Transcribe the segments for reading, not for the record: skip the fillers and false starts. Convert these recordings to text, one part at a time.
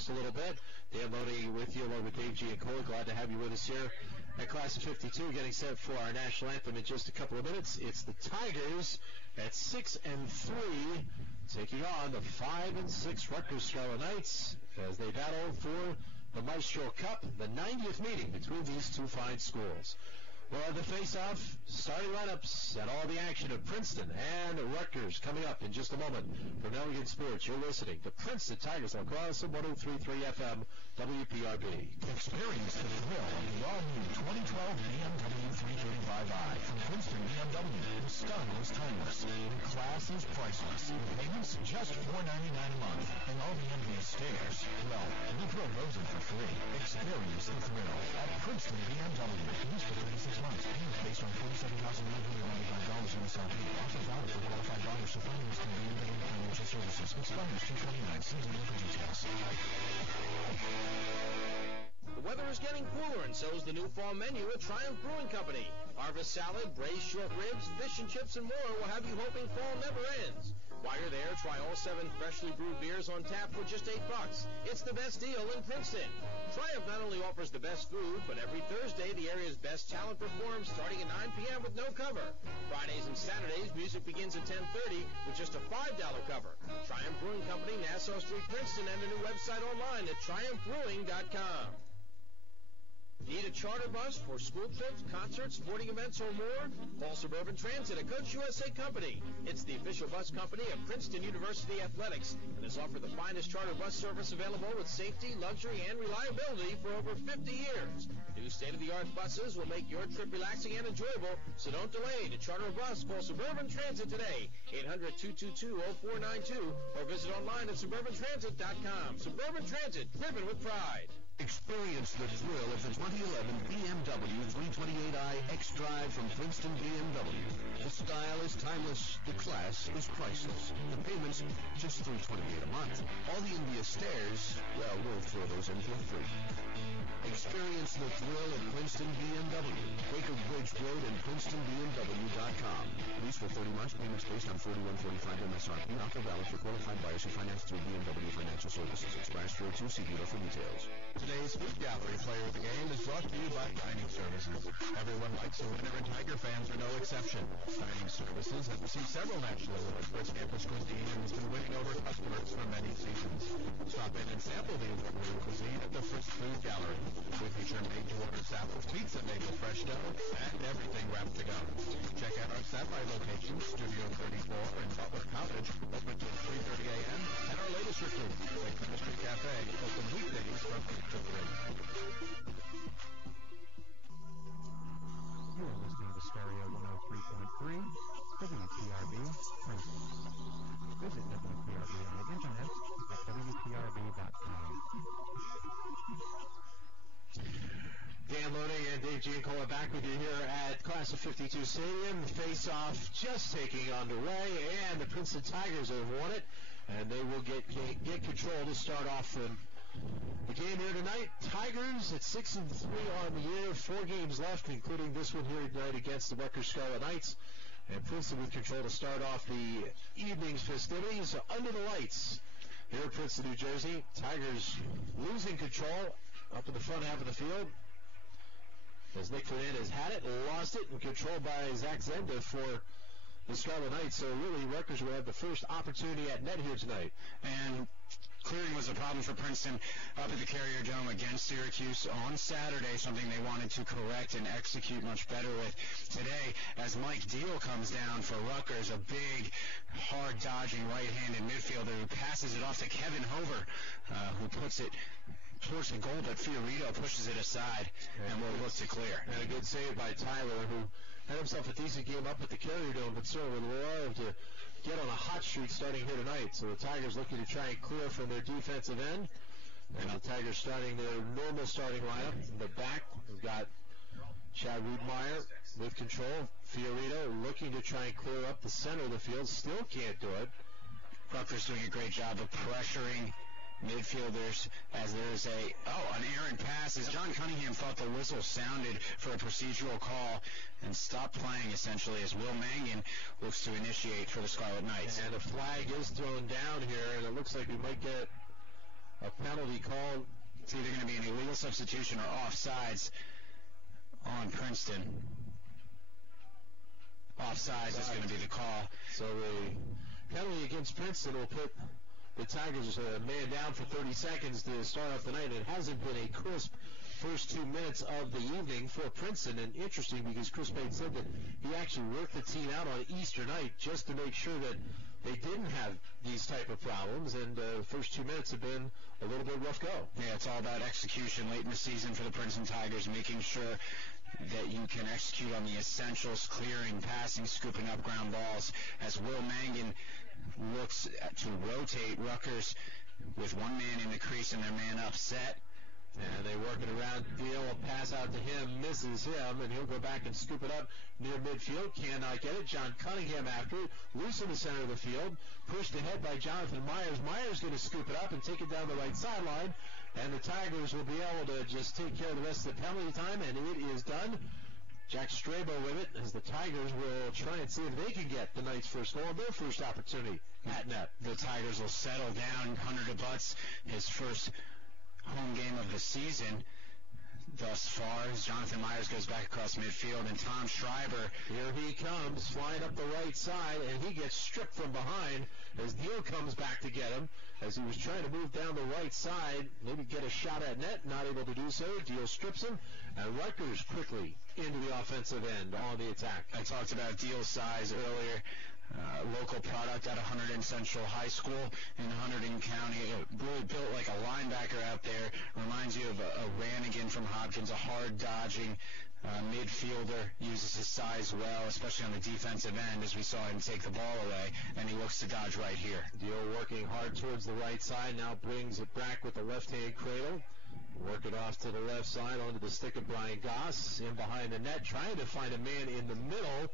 just a little bit. Dan Loney with you along with Dave G. and Cole. Glad to have you with us here at Class of 52, getting set for our national anthem in just a couple of minutes. It's the Tigers at 6-3, taking on the 5-6 Rutgers Scarlet Knights as they battle for the Maestro Cup, the 90th meeting between these two fine schools. We'll have the face-off, starting lineups, and all the action of Princeton and Rutgers coming up in just a moment. From Elegant Sports, you're listening to Princeton Tigers on Class of 103.3 FM, WPRB. Experience the thrill of the all-new 2012 BMW 335i from Princeton BMW. The style is timeless. The class is priceless. Payments just $4.99 a month. And all the envious stares, well, we throw those in for free. Experience the thrill at Princeton BMW. Lease for 36 months. Payments based on $47,995 MSRP. Offer valid for qualified buyers to finance through BMW Financial Services. Expires 2/29. See dealer for details. The weather is getting cooler, and so is the new fall menu at Triumph Brewing Company. Harvest salad, braised short ribs, fish and chips, and more will have you hoping fall never ends. While you're there, try all 7 freshly brewed beers on tap for just $8. It's the best deal in Princeton. Triumph not only offers the best food, but every Thursday, the area's best talent performs starting at 9 p.m. with no cover. Fridays and Saturdays, music begins at 10:30 with just a $5 cover. Triumph Brewing Company, Nassau Street, Princeton, and a new website online at triumphbrewing.com. Need a charter bus for school trips, concerts, sporting events, or more? Call Suburban Transit, a Coach USA company. It's the official bus company of Princeton University Athletics and has offered the finest charter bus service available with safety, luxury, and reliability for over 50 years. New state-of-the-art buses will make your trip relaxing and enjoyable, so don't delay. To charter a bus, call Suburban Transit today, 800-222-0492, or visit online at suburbantransit.com. Suburban Transit, driven with pride. Experience the thrill of the 2011 BMW 328i X-Drive from Princeton BMW. The style is timeless. The class is priceless. The payments, just $328 a month. All the envious stares, well, we'll throw those in for free. Experience the thrill of Princeton BMW. Quaker Bridge Road and PrincetonBMW.com. Lease for 30 months. Payments based on $41.45 MSRP. Offer valid for qualified buyers who finance through BMW Financial Services. Expires 4/2. See dealer for details. Today's Food Gallery Player of the Game is brought to you by Dining Services. Everyone likes a winner, and Tiger fans are no exception. Dining Services has received several national awards for its campus cuisine and has been winning over customers for many seasons. Stop in and sample the award-winning cuisine at the Fritz Food Gallery. We feature made-to-order Sappho's Pizza made with fresh dough and everything wrapped to go. Check out our satellite locations, Studio 34 in Butler College, open till 3:30 a.m., and our latest recruit, the Chemistry Cafe, open weekdays from 8 to 3. You are listening to Stereo 103.3, WPRB, Princeton. Visit WPRB on the internet at WPRB.com. Dan Loney and Dave G. and Cole are back with you here at Class of 52 Stadium. Face-off just taking underway, and the Princeton Tigers have won it, and they will get control to start off from the game here tonight. Tigers at 6-3 on the year, 4 games left, including this one here tonight against the Rutgers Scarlet Knights. And Princeton with control to start off the evening's festivities under the lights here at Princeton, New Jersey. Tigers losing control up in the front half of the field as Nick Fernandez had it, lost it, and controlled by Zach Zenda for the Scarlet Knights. So really, Rutgers will have the first opportunity at net here tonight. And clearing was a problem for Princeton up at the Carrier Dome against Syracuse on Saturday, something they wanted to correct and execute much better with today. As Mike Deal comes down for Rutgers, a big, hard-dodging right-handed midfielder who passes it off to Kevin Hover, who puts it towards the goal, but Fiorito pushes it aside and will look to clear. And a good save by Tyler, who had himself a decent game up at the Carrier Dome, but certainly would love to get on a hot streak starting here tonight. So the Tigers looking to try and clear from their defensive end. And the Tigers starting their normal starting lineup. In the back, we've got Chad Rudmeyer with control. Fiorito looking to try and clear up the center of the field. Still can't do it. Rutgers doing a great job of pressuring midfielders as there's an errant pass as John Cunningham thought the whistle sounded for a procedural call and stopped playing essentially as Will Mangan looks to initiate for the Scarlet Knights. And a flag is thrown down here, and it looks like we might get a penalty called. It's either going to be an illegal substitution or offsides on Princeton. Offsides is going to be the call. So the penalty against Princeton will put the Tigers a man down for 30 seconds to start off the night. It hasn't been a crisp first 2 minutes of the evening for Princeton, and interesting because Chris Payne said that he actually worked the team out on Easter night just to make sure that they didn't have these type of problems, and the first 2 minutes have been a little bit rough go. Yeah, it's all about execution late in the season for the Princeton Tigers, making sure that you can execute on the essentials, clearing, passing, scooping up ground balls, as Will Mangan looks to rotate Rutgers with one man in the crease and their man upset. And they work it around. Deal, a pass out to him, misses him, and he'll go back and scoop it up near midfield. Cannot get it. John Cunningham after it. Loose in the center of the field. Pushed ahead by Jonathan Myers. Myers going to scoop it up and take it down the right sideline. And the Tigers will be able to just take care of the rest of the penalty time, and it is done. Jack Strabo with it, as the Tigers will try and see if they can get the night's first goal, their first opportunity at net. The Tigers will settle down. Hunter DeButts, his first home game of the season thus far, as Jonathan Myers goes back across midfield, and Tom Schreiber, here he comes, flying up the right side, and he gets stripped from behind as Deal comes back to get him, as he was trying to move down the right side, maybe get a shot at net, not able to do so. Deal strips him, and Rutgers quickly into the offensive end on the attack. I talked about Deal's size earlier. Local product out of Hunterdon Central High School in Hunterdon County. Really built like a linebacker out there. Reminds you of a Rannigan from Hopkins, a hard dodging midfielder. Uses his size well, especially on the defensive end, as we saw him take the ball away, and he looks to dodge right here. Deal working hard towards the right side, now brings it back with the left-hand cradle. Work it off to the left side onto the stick of Brian Goss. In behind the net, trying to find a man in the middle.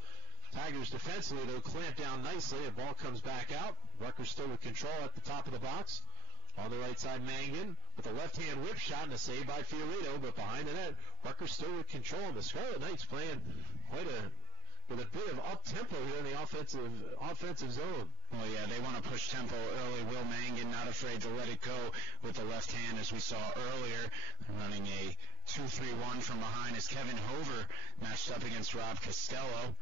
Tigers defensively, though, clamp down nicely. The ball comes back out. Rutgers still with control at the top of the box. On the right side, Mangan with a left-hand whip shot and a save by Fiorito, but behind the net, Rutgers still with control. And the Scarlet Knights playing with a bit of up-tempo here in the offensive zone. Well, yeah, they want to push tempo early. Will Mangan not afraid to let it go with the left hand, as we saw earlier, running a 2-3-1 from behind as Kevin Hover matched up against Rob Costello.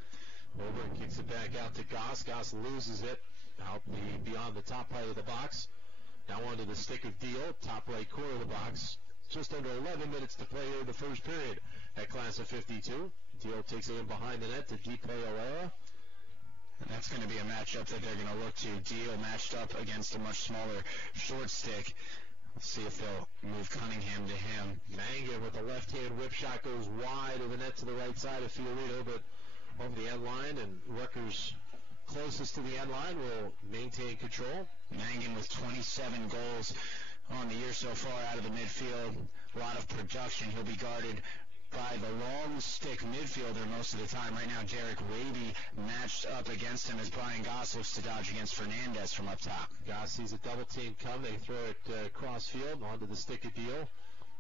Over kicks it back out to Goss. Goss loses it out beyond the top part of the box. Now onto the stick of Deal, top right corner of the box. Just under 11 minutes to play here in the first period at Class of 52. Deal takes it in behind the net to Depe Olera. And that's going to be a matchup that they're going to look to. Deal matched up against a much smaller short stick. Let's see if they'll move Cunningham to him. Mangan with a left-hand whip shot goes wide of the net to the right side of Fiorito, but over the end line, and Rutgers closest to the end line will maintain control. Mangan with 27 goals on the year so far out of the midfield. A lot of production. He'll be guarded by the long stick midfielder most of the time. Right now, Derek Raby matched up against him as Brian Goss looks to dodge against Fernandez from up top. Goss sees a double team come. They throw it cross field onto the stick of Deal.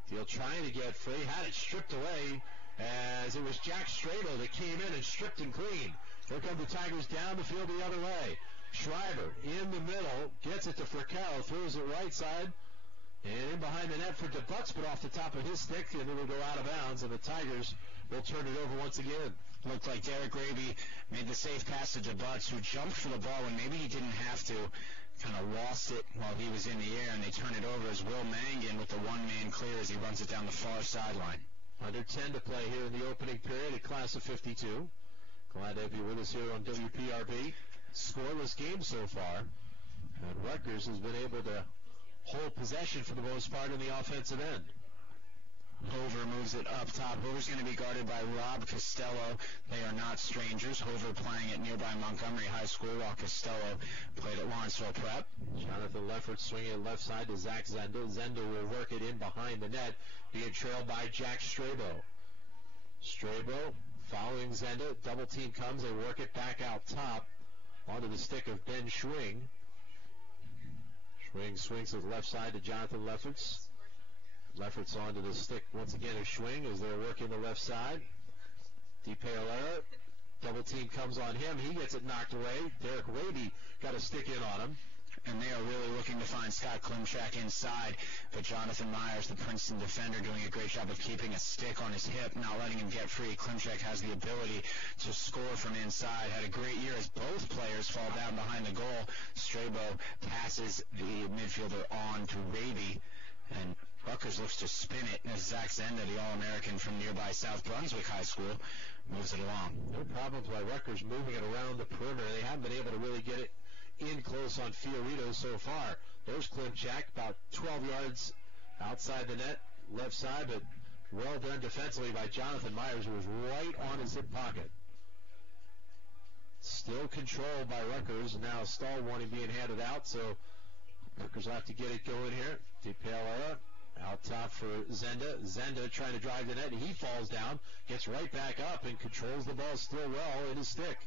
Deal trying to get free. Had it stripped away as it was Jack Strabo that came in and stripped him clean. Here come the Tigers down the field the other way. Schreiber in the middle, gets it to Frickel, throws it right side, and in behind the net for DeButts, but off the top of his stick, and it will go out of bounds, and the Tigers will turn it over once again. Looked like Derek Raby made the safe pass to DeButts, who jumped for the ball when maybe he didn't have to. Kind of lost it while he was in the air, and they turn it over as Will Mangan with the one-man clear as he runs it down the far sideline. Under 10 to play here in the opening period at Class of 52. Glad to have you with us here on WPRB. Scoreless game so far. And Rutgers has been able to hold possession for the most part in the offensive end. Hover moves it up top. Hover's going to be guarded by Rob Costello. They are not strangers. Hover playing at nearby Montgomery High School, while Costello played at Lawrenceville Prep. Jonathan Leffert swinging it left side to Zach Zenda. Zenda will work it in behind the net, being trailed by Jack Strabo. Strabo following Zenda. Double team comes. They work it back out top onto the stick of Ben Schwing. Schwing swings to the left side to Jonathan Lefferts. Lefferts onto the stick once again of Schwing as they're working the left side. Depe Olera. Double team comes on him. He gets it knocked away. Derek Raby got a stick in on him. And they are really looking to find Scott Klimchak inside, but Jonathan Myers, the Princeton defender, doing a great job of keeping a stick on his hip, not letting him get free. Klimchak has the ability to score from inside. Had a great year as both players fall down behind the goal. Strabo passes the midfielder on to Raby, and Rutgers looks to spin it as Zach Zenda, the All-American from nearby South Brunswick High School, moves it along. No problems by Rutgers moving it around the perimeter. They haven't been able to really get it in close on Fiorito so far. There's Klimchak, about 12 yards outside the net, left side, but well done defensively by Jonathan Myers, who was right on his hip pocket. Still controlled by Rutgers, and now a stall warning being handed out, so Rutgers will have to get it going here. DePaola out top for Zenda. Zenda trying to drive the net, and he falls down, gets right back up, and controls the ball still well in his stick.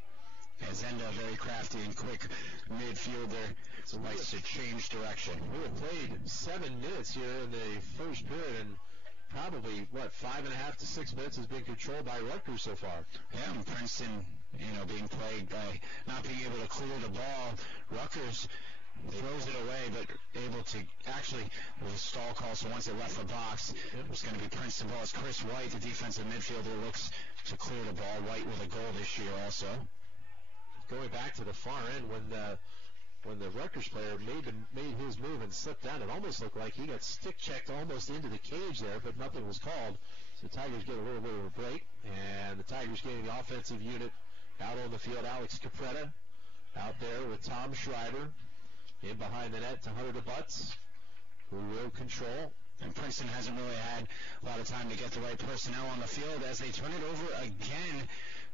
Yeah, Zenda, very crafty and quick midfielder, likes to change direction. We have played 7 minutes here in the first period, and probably, 5.5 to 6 minutes has been controlled by Rutgers so far. Yeah, and Princeton, being plagued by not being able to clear the ball. Rutgers throws it away, but able to actually, with a stall call, so once it left the box, it's going to be Princeton ball. As Chris White, the defensive midfielder, looks to clear the ball. White with a goal this year also. Going back to the far end, when the Rutgers player made his move and slipped down, it almost looked like he got stick checked almost into the cage there, but nothing was called. So the Tigers get a little bit of a break, and the Tigers getting the offensive unit out on the field. Alex Capretta out there with Tom Schreiber in behind the net to Hunter DeButts, who will control. And Princeton hasn't really had a lot of time to get the right personnel on the field as they turn it over again.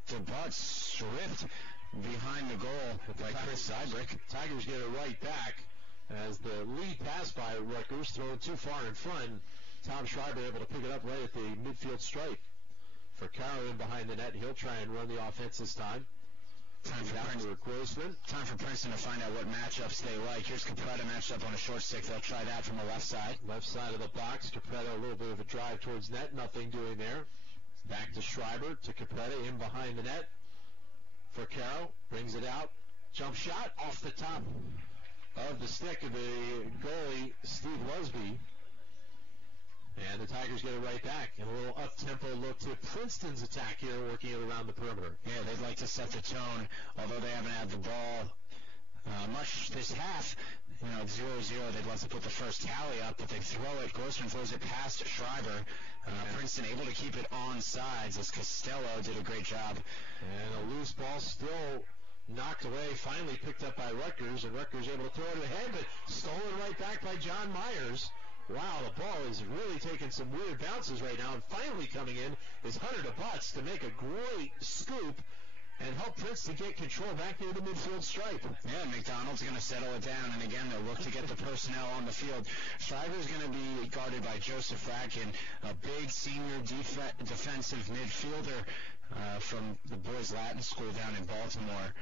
DeButts stripped behind the goal by Chris Zybrick. Tigers get it right back as the lead pass by Rutgers thrown too far in front. Tom Schreiber able to pick it up right at the midfield stripe. For Caro in behind the net, he'll try and run the offense this time. Time for Princeton to find out what matchups they like. Here's Capretta matched up on a short stick. They'll try that from the left side. Left side of the box. Capretta a little bit of a drive towards net. Nothing doing there. Back to Schreiber, to Capretta in behind the net. For Caro, brings it out. Jump shot off the top of the stick of the goalie, Steve Lusby. And the Tigers get it right back. And a little up-tempo look to Princeton's attack here, working it around the perimeter. Yeah, they'd like to set the tone, although they haven't had the ball much this half. 0-0, they'd love to put the first tally up, but they throw it. Grossman throws it past Schreiber. Princeton able to keep it on sides as Costello did a great job. And a loose ball still knocked away, finally picked up by Rutgers, and Rutgers able to throw it ahead, but stolen right back by John Myers. Wow, the ball is really taking some weird bounces right now, and finally coming in is Hunter DeButts to make a great scoop and help Princeton get control back near the midfield stripe. Yeah, McDonald's going to settle it down, and again, they'll look to get the personnel on the field. Schreiber's going to be guarded by Joseph Radkin, a big senior defensive midfielder from the Boys Latin School down in Baltimore,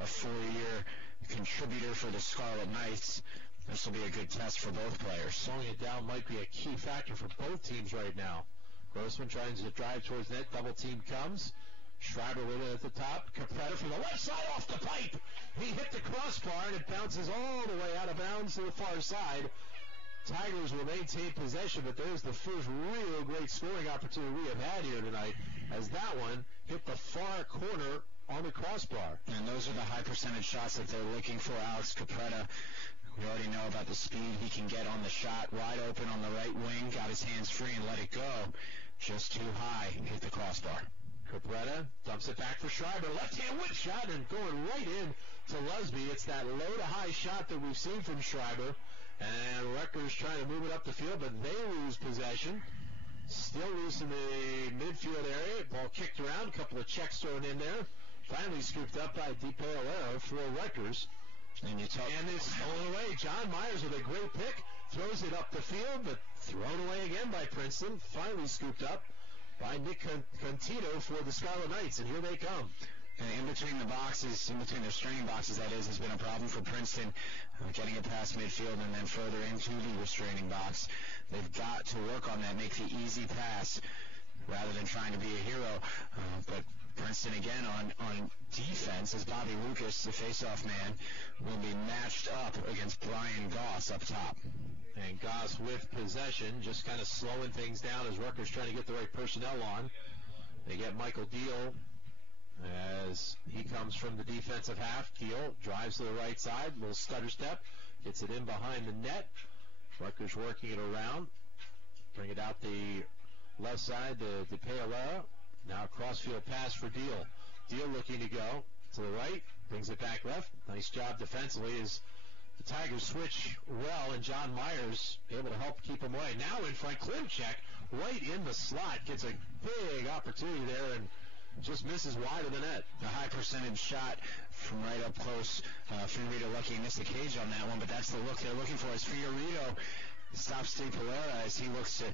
a 4-year contributor for the Scarlet Knights. This will be a good test for both players. Slowing it down might be a key factor for both teams right now. Grossman trying to drive towards net. Double team comes. Schreiber with it at the top. Capretta from the left side off the pipe. He hit the crossbar, and it bounces all the way out of bounds to the far side. Tigers will maintain possession, but there's the first real great scoring opportunity we have had here tonight, as that one hit the far corner on the crossbar. And those are the high percentage shots that they're looking for. Alex Capretta, we already know about the speed he can get on the shot. Wide open on the right wing, got his hands free and let it go. Just too high, hit the crossbar. Capretta dumps it back for Schreiber. Left-hand whip shot and going right in to Lusby. It's that low-to-high shot that we've seen from Schreiber. And Rutgers trying to move it up the field, but they lose possession. Still loose in the midfield area. Ball kicked around, a couple of checks thrown in there. Finally scooped up by DePaola for Rutgers. And it's stolen away. John Myers with a great pick. Throws it up the field, but thrown away again by Princeton. Finally scooped up by Nick Contino for the Scarlet Knights. And here they come. And in between the boxes, in between their straining boxes, that is, has been a problem for Princeton, getting it past midfield and then further into the restraining box. They've got to work on that, make the easy pass rather than trying to be a hero. But Princeton again on defense as Bobby Lucas, the face-off man, will be matched up against Brian Goss up top. And Goss with possession, just kind of slowing things down as Rutgers trying to get the right personnel on. They get Michael Deal as he comes from the defensive half. Deal drives to the right side, little stutter step, gets it in behind the net. Rutgers working it around. Bring it out the left side to Paolera. Now crossfield pass for Deal. Deal looking to go to the right, brings it back left. Nice job defensively as the Tigers switch well, and John Myers able to help keep him away. Now in front, Klimchek right in the slot, gets a big opportunity there and just misses wide of the net. A high percentage shot from right up close. Fiorito lucky he missed the cage on that one, but that's the look they're looking for as Fiorito stops Steve Paolera as he looks to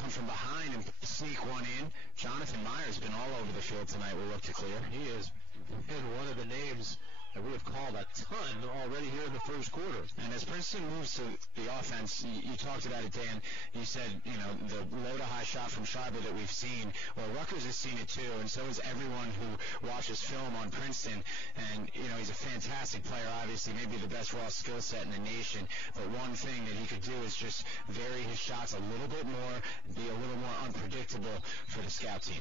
come from behind and sneak one in. Jonathan Myers been all over the field tonight. We'll look to clear. He has been one of the names that we have called a ton already here in the first quarter. And as Princeton moves to the offense, you talked about it, Dan. You said, the low-to-high shot from Schreiber that we've seen. Well, Rutgers has seen it too, and so has everyone who watches film on Princeton. And, he's a fantastic player, obviously, maybe the best raw skill set in the nation. But one thing that he could do is just vary his shots a little bit more, be a little more unpredictable for the scout team.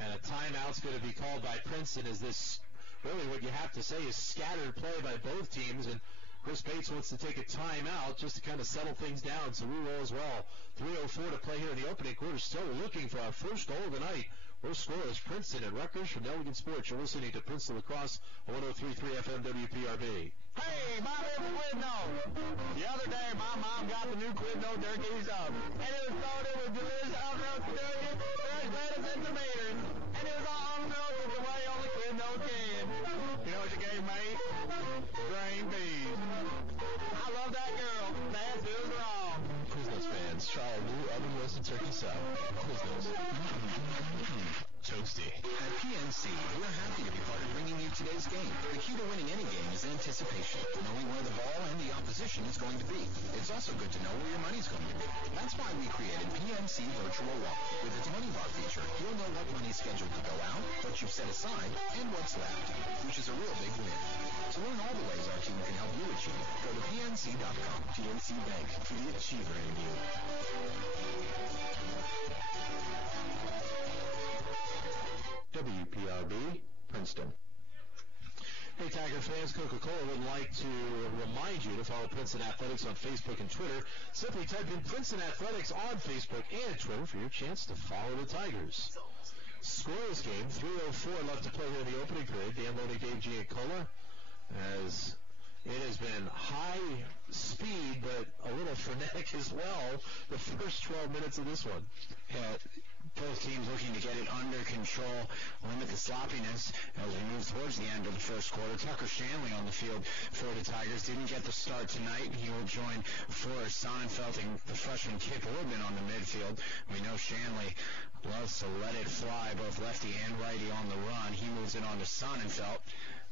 And a timeout's going to be called by Princeton as this really what you have to say is scattered play by both teams, and Chris Bates wants to take a timeout just to kind of settle things down, so we will as well. 3:04 to play here in the opening quarter, still looking for our first goal of the night. First score is Princeton and Rutgers from Nelligan Sports. You're listening to Princeton Lacrosse on 103.3 FM WPRB. Hey, my favorite Quidno. The other day, my mom got the new Quidno turkeys up, and it was loaded with delicious roasted turkey, fresh lettuce and tomatoes, and it was all unfiltered the way only Quidno can. You know what you gave me? Green peas. I love that girl. That's who's wrong. Quiznos fans, try our new oven-roasted turkey sub. Quiznos. Toasty. At PNC, we're happy to be part of bringing you today's game. The key to winning any game is anticipation, knowing where the ball and the opposition is going to be. It's also good to know where your money's going to be. That's why we created PNC Virtual Wallet. With its Money Bar feature, you'll know what money's scheduled to go out, what you've set aside, and what's left, which is a real big win. To learn all the ways our team can help you achieve, go to PNC.com. PNC Bank, the achiever in you. WPRB, Princeton. Hey, Tiger fans, Coca-Cola would like to remind you to follow Princeton Athletics on Facebook and Twitter. Simply type in Princeton Athletics on Facebook and Twitter for your chance to follow the Tigers. Scoreless game, 3:04 left to play here in the opening period. Dan Loney, Dave Giancola, as it has been high speed, but a little frenetic as well, the first 12 minutes of this one. Yeah. Both teams looking to get it under control, limit the sloppiness as we move towards the end of the first quarter. Tucker Shanley on the field for the Tigers. Didn't get the start tonight. He will join Forrest Sonnenfeld and the freshman Kip Orban on the midfield. We know Shanley loves to let it fly, both lefty and righty on the run. He moves it on to Sonnenfeld,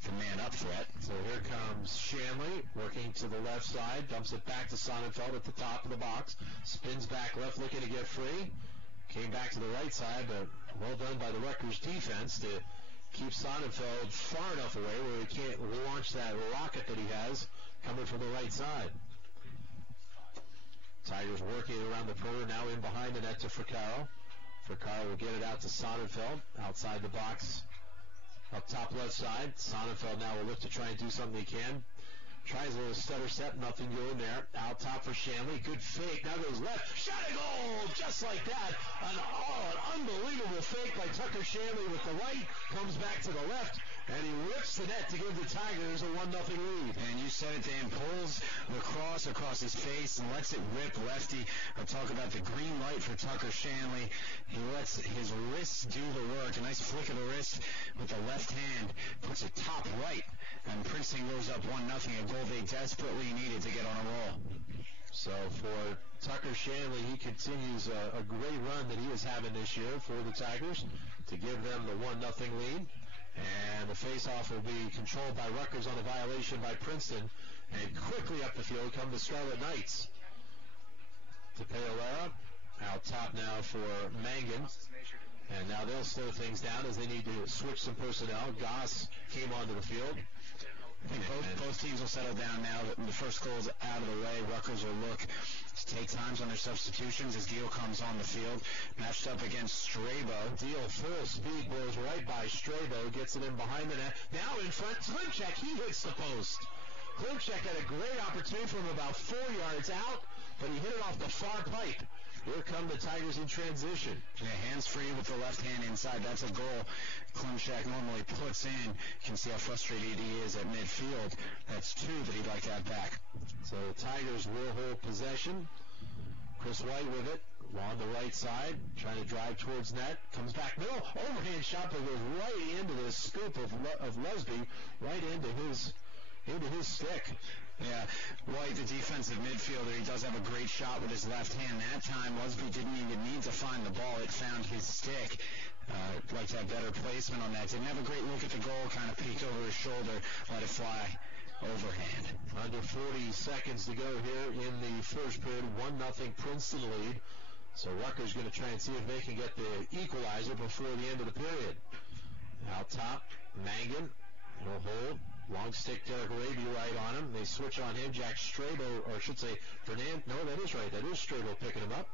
the man-up threat. So here comes Shanley working to the left side, dumps it back to Sonnenfeld at the top of the box, spins back left looking to get free. Came back to the right side, but well done by the Rutgers defense to keep Sonnenfeld far enough away where he can't launch that rocket that he has coming from the right side. Tigers working around the perimeter, now in behind the net to Fricaro. Fricaro will get it out to Sonnenfeld, outside the box, up top left side. Sonnenfeld now will look to try and do something he can. Tries a little stutter step, nothing doing there. Out top for Shanley, good fake, now goes left, shot a goal, just like that. An unbelievable fake by Tucker Shanley with the right, comes back to the left, and he rips the net to give the Tigers a 1-0 lead. And you said it, Dan, pulls the cross across his face and lets it rip lefty. I'll talk about the green light for Tucker Shanley. He lets his wrists do the work, a nice flick of the wrist with the left hand, puts it top right. And Princeton goes up 1-0, a goal they desperately needed to get on a roll. So for Tucker Shanley, he continues a great run that he is having this year for the Tigers to give them the 1-0 lead. And the face-off will be controlled by Rutgers on a violation by Princeton. And quickly up the field come the Scarlet Knights. To Paolera, out top now for Mangan. And now they'll slow things down as they need to switch some personnel. Goss came onto the field. I think both teams will settle down now that the first goal's out of the way. Rutgers will look to take times on their substitutions as Deal comes on the field, matched up against Strabo. Deal full speed, blows right by Strabo, gets it in behind the net. Now in front, Klimchak, he hits the post. Klimchak had a great opportunity from about 4 yards out, but he hit it off the far pipe. Here come the Tigers in transition. Yeah, hands free with the left hand inside. That's a goal Klimchak normally puts in. You can see how frustrated he is at midfield. That's 2 that he'd like to have back. So the Tigers will hold possession. Chris White with it on the right side, trying to drive towards net. Comes back middle. Overhand shot that goes right into the scoop of Lusby, right into his stick. Yeah, White, the defensive midfielder, he does have a great shot with his left hand. That time, Lusby didn't even need to find the ball. It found his stick. Like to have better placement on that. Didn't have a great look at the goal, kind of peeked over his shoulder, let it fly overhand. Under 40 seconds to go here in the first period. 1-0 Princeton lead. So Rutgers going to try and see if they can get the equalizer before the end of the period. Out top, Mangan will hold. Long stick, Derek Araby right on him. They switch on him. Jack Strabo, or I should say, Fernand. No, that is right. That is Strabo picking him up.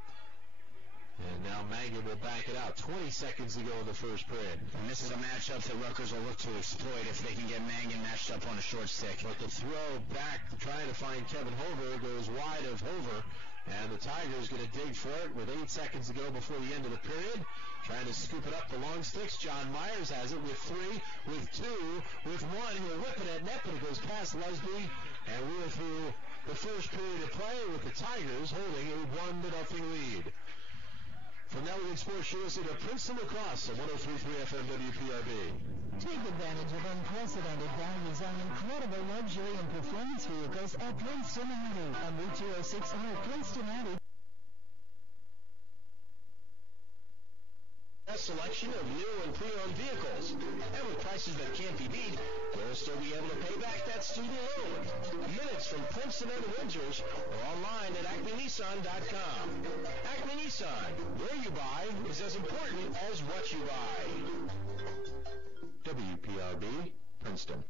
And now Mangan will back it out. 20 seconds to go in the first period. And this is a matchup that Rutgers will look to exploit if they can get Mangan matched up on a short stick. But the throw back, trying to find Kevin Hover, goes wide of Hover. And the Tigers going to dig for it with 8 seconds to go before the end of the period. Trying to scoop it up the long sticks. John Myers has it with 3, with 2, with 1. He'll whip it at net, but it goes past Lusby. And we're through the first period of play with the Tigers holding a 1-0 lead. From now on Sports, you're listening to Princeton Lacrosse on 103.3 FM WPRB. Take advantage of unprecedented values on incredible luxury and performance vehicles at Princeton Audi on Route 206R, Princeton Audi. Best selection of new and pre-owned vehicles. And with prices that can't be beat, you'll still be able to pay back that student loan. Minutes from Princeton and Windsor's or online at acmenissan.com. Acme Nissan, where you buy is as important as what you buy. WPRB, Princeton.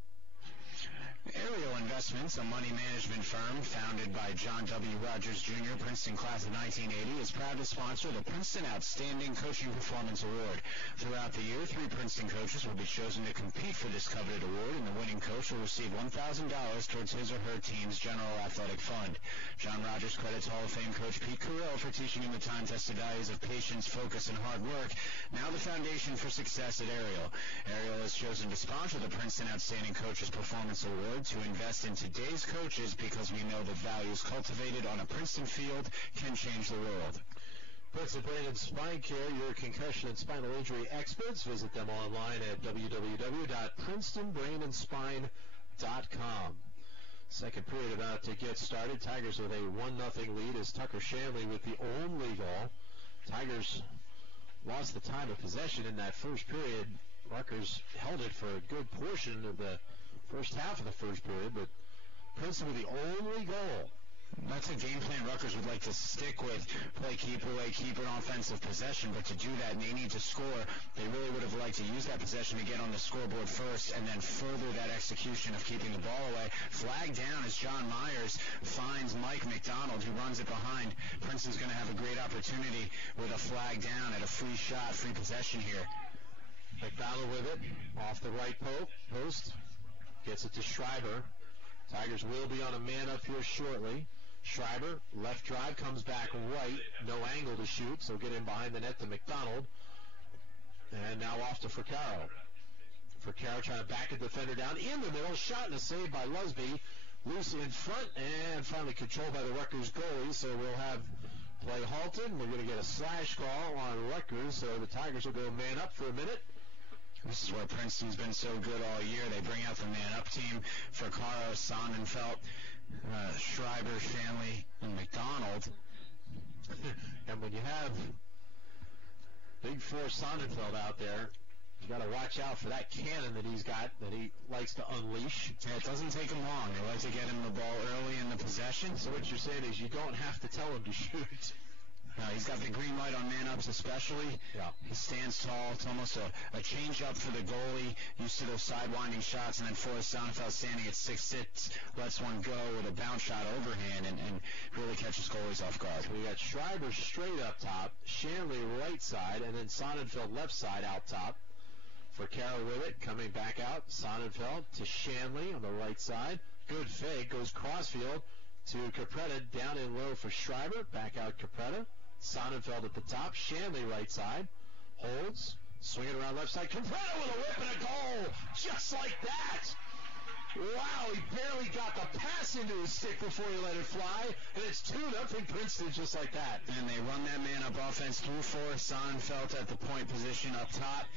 Aerial Investments, a money management firm founded by John W. Rogers Jr., Princeton class of 1980, is proud to sponsor the Princeton Outstanding Coaching Performance Award. Throughout the year, 3 Princeton coaches will be chosen to compete for this coveted award, and the winning coach will receive $1,000 towards his or her team's general athletic fund. John Rogers credits Hall of Fame coach Pete Carell for teaching him the time-tested values of patience, focus, and hard work, now the foundation for success at Aerial. Aerial has chosen to sponsor the Princeton Outstanding Coaches Performance Award to invest in today's coaches because we know the values cultivated on a Princeton field can change the world. Princeton Brain and Spine Care, your concussion and spinal injury experts. Visit them online at www.princetonbrainandspine.com. Second period about to get started. Tigers with a 1-0 lead as Tucker Shanley with the only goal. Tigers lost the time of possession in that first period. Rutgers held it for a good portion of the first half of the first period, but Princeton with the only goal. That's a game plan Rutgers would like to stick with. Play keep away, keep an offensive possession, but to do that, they need to score. They really would have liked to use that possession to get on the scoreboard first and then further that execution of keeping the ball away. Flag down as John Myers finds Mike McDonald, who runs it behind. Princeton's going to have a great opportunity with a flag down at a free shot, free possession here. McDonald with it, off the right post. Gets it to Schreiber. Tigers will be on a man up here shortly. Schreiber, left drive, comes back right. No angle to shoot, so get in behind the net to McDonald. And now off to Fricaro. Fricaro trying to back a defender down in the middle. Shot and a save by Lusby. Loose in front and finally controlled by the Rutgers goalie. So we'll have play halted. We're going to get a slash call on Rutgers. So the Tigers will go man up for a minute. This is where Princeton's been so good all year. They bring out the man-up team. Fricaro, Sonnenfeld, Schreiber, Shanley, and McDonald. And when you have big four Sonnenfeld out there, you got to watch out for that cannon that he's got that he likes to unleash. Yeah, it doesn't take him long. They like to get him the ball early in the possession. So what you're saying is you don't have to tell him to shoot. He's got the green light on man-ups especially. Yeah. He stands tall. It's almost a change-up for the goalie, used to those side-winding shots, and then Forrest Sonnenfeld standing at 6'6", lets one go with a bounce shot overhand and really catches goalies off guard. We got Schreiber straight up top, Shanley right side, and then Sonnenfeld left side out top. For Carroll with it, coming back out, Sonnenfeld to Shanley on the right side. Good fake, goes crossfield to Capretta, down in low for Schreiber, back out Capretta. Sonnenfeld at the top, Shanley right side, holds, swinging around left side, Capretta with a whip and a goal, just like that. Wow, he barely got the pass into his stick before he let it fly, and it's 2-0 Princeton just like that. And they run that man-up offense through Forrest Sonnenfeld at the point position up top.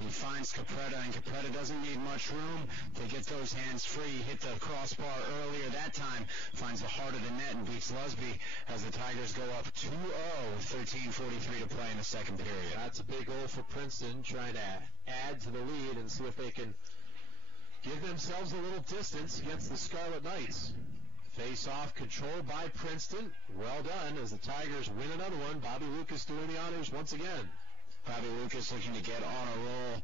He finds Capretta, and Capretta doesn't need much room to get those hands free. Hit the crossbar earlier that time, finds the heart of the net and beats Lusby as the Tigers go up 2-0 with 13:43 to play in the second period. That's a big goal for Princeton, trying to add to the lead and see if they can give themselves a little distance against the Scarlet Knights. Face-off controlled by Princeton. Well done as the Tigers win another one. Bobby Lucas doing the honors once again. Bobby Lucas looking to get on a roll.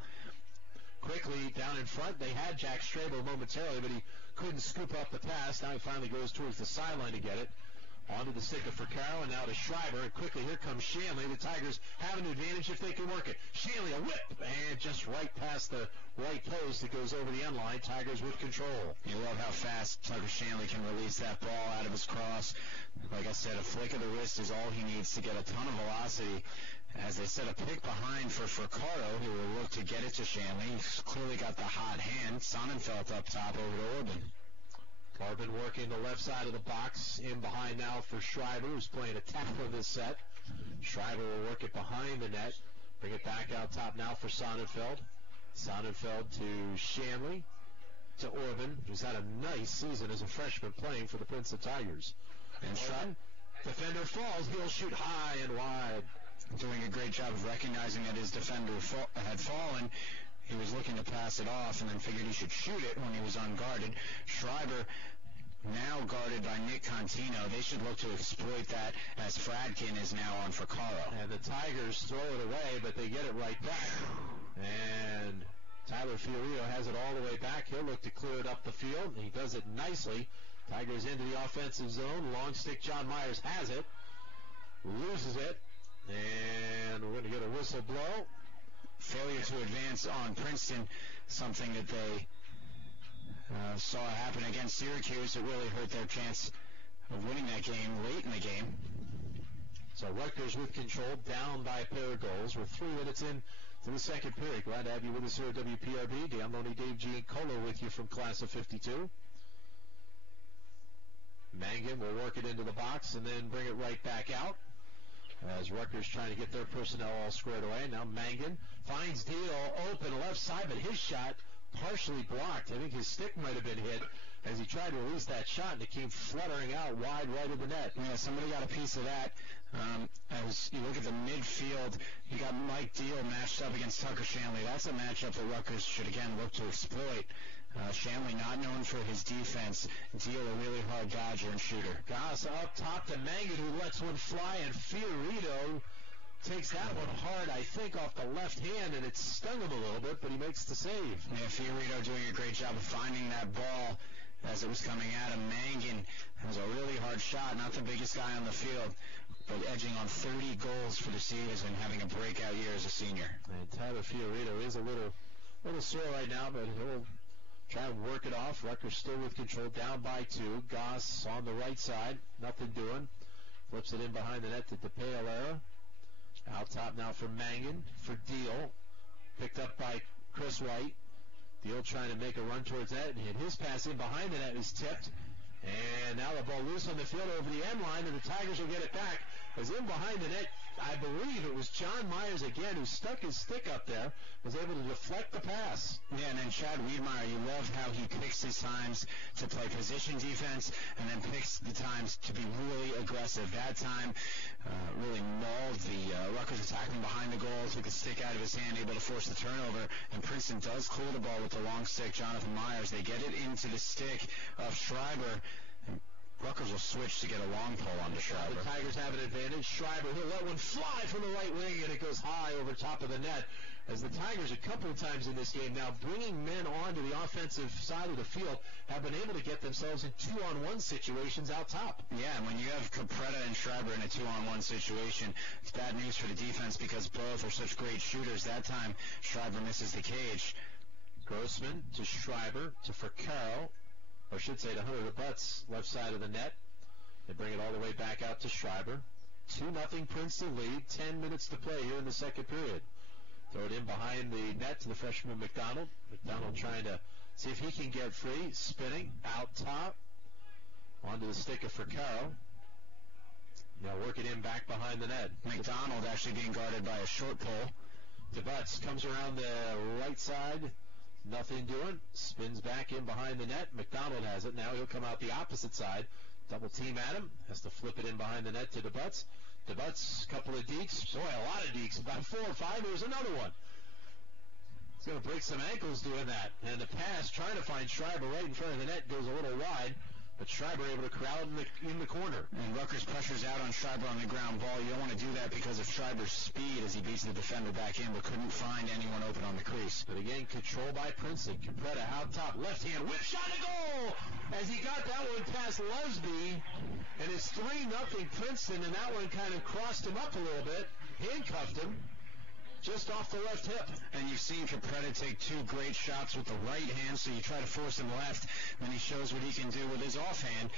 Quickly down in front, they had Jack Strabo momentarily, but he couldn't scoop up the pass. Now he finally goes towards the sideline to get it. Onto the stick of Furcaro, and now to Schreiber. And quickly, here comes Shanley. The Tigers have an advantage if they can work it. Shanley, a whip, and just right past the right post. It goes over the end line. Tigers with control. You love how fast Tucker Shanley can release that ball out of his cross. Like I said, a flick of the wrist is all he needs to get a ton of velocity. As they set a pick behind for Furcaro, who will look to get it to Shanley. He's clearly got the hot hand. Sonnenfeld up top over to Orban. Corbin working the left side of the box. In behind now for Schreiber, who's playing attack for this set. Schreiber will work it behind the net. Bring it back out top now for Sonnenfeld. Sonnenfeld to Shanley. To Orban, who's had a nice season as a freshman playing for the Princeton Tigers. And Schreiber, defender falls. He'll shoot high and wide. Doing a great job of recognizing that his defender had fallen. He was looking to pass it off and then figured he should shoot it when he was unguarded. Schreiber now guarded by Nick Contino. They should look to exploit that as Fradkin is now on Furcaro. And the Tigers throw it away, but they get it right back. And Tyler Fiorito has it all the way back. He'll look to clear it up the field. He does it nicely. Tigers into the offensive zone. Long stick John Myers has it. Loses it. And we're going to get a whistle blow. Failure to advance on Princeton, something that they saw happen against Syracuse. It really hurt their chance of winning that game late in the game. So Rutgers with control, down by a pair of goals. We're 3 minutes in to the second period. Glad to have you with us here at WPRB. Dan Loney, Dave Giancola with you from Class of 52. Mangan will work it into the box and then bring it right back out. As Rutgers trying to get their personnel all squared away. Now Mangan finds Deal open left side, but his shot partially blocked. I think his stick might have been hit as he tried to release that shot, and it came fluttering out wide right of the net. Yeah, somebody got a piece of that. As you look at the midfield, you got Mike Deal matched up against Tucker Shanley. That's a matchup that Rutgers should again look to exploit. Shanley not known for his defense. Deal a really hard dodger and shooter. Goss up top to Mangan, who lets one fly, and Fiorito takes that one hard, I think, off the left hand, and it stung him a little bit, but he makes the save. Yeah, Fiorito doing a great job of finding that ball as it was coming at him. Mangan has a really hard shot, not the biggest guy on the field, but edging on 30 goals for the season, having a breakout year as a senior. And Tyler Fiorito is a little sore right now, but he'll try and work it off. Rutgers still with control, down by 2. Goss on the right side, nothing doing. Flips it in behind the net to DePaolera. Out top now for Mangan, for Deal. Picked up by Chris White. Deal trying to make a run towards that, and his pass in behind the net is tipped. And now the ball loose on the field over the end line, and the Tigers will get it back. As in behind the net, I believe it was John Myers again who stuck his stick up there, was able to deflect the pass. Yeah, and then Chad Wiedemeyer, you love how he picks his times to play position defense and then picks the times to be really aggressive. That time really mauled the Rutgers attacking behind the goal, took the stick out of his hand, able to force the turnover, and Princeton does clear the ball with the long stick, Jonathan Myers. They get it into the stick of Schreiber. Rutgers will switch to get a long pull onto Schreiber. The Tigers have an advantage. Schreiber, he'll let one fly from the right wing, and it goes high over top of the net. As the Tigers, a couple of times in this game now, bringing men onto the offensive side of the field, have been able to get themselves in 2-on-1 situations out top. Yeah, and when you have Capretta and Schreiber in a 2-on-1 situation, it's bad news for the defense because both are such great shooters. That time, Schreiber misses the cage. Grossman to Schreiber to Furcaro, or I should say to Hunter Butts, left side of the net. They bring it all the way back out to Schreiber. 2-0 Princeton lead, 10 minutes to play here in the second period. Throw it in behind the net to the freshman McDonald. McDonald trying to see if he can get free. Spinning out top. Onto the stick of Furcaro. Now work it in back behind the net. McDonald actually being guarded by a short pull. DeButts comes around the right side. Nothing doing. Spins back in behind the net. McDonald has it. Now he'll come out the opposite side. Double team at him. Has to flip it in behind the net to DeButts. DeButts, couple of dekes. Boy, a lot of dekes. About 4 or 5. There's another one. He's going to break some ankles doing that. And the pass, trying to find Schreiber right in front of the net, goes a little wide. But Schreiber able to crowd in the corner. And Rutgers pressures out on Schreiber on the ground ball. You don't want to do that because of Schreiber's speed as he beats the defender back in, but couldn't find anyone open on the crease. But again, control by Princeton. Capretta out top, left hand, whip shot and goal! As he got that one past Lesby, and it's 3-0 Princeton, and that one kind of crossed him up a little bit, handcuffed him. Just off the left hip. And you've seen Capretta take 2 great shots with the right hand, so you try to force him left, then he shows what he can do with his offhand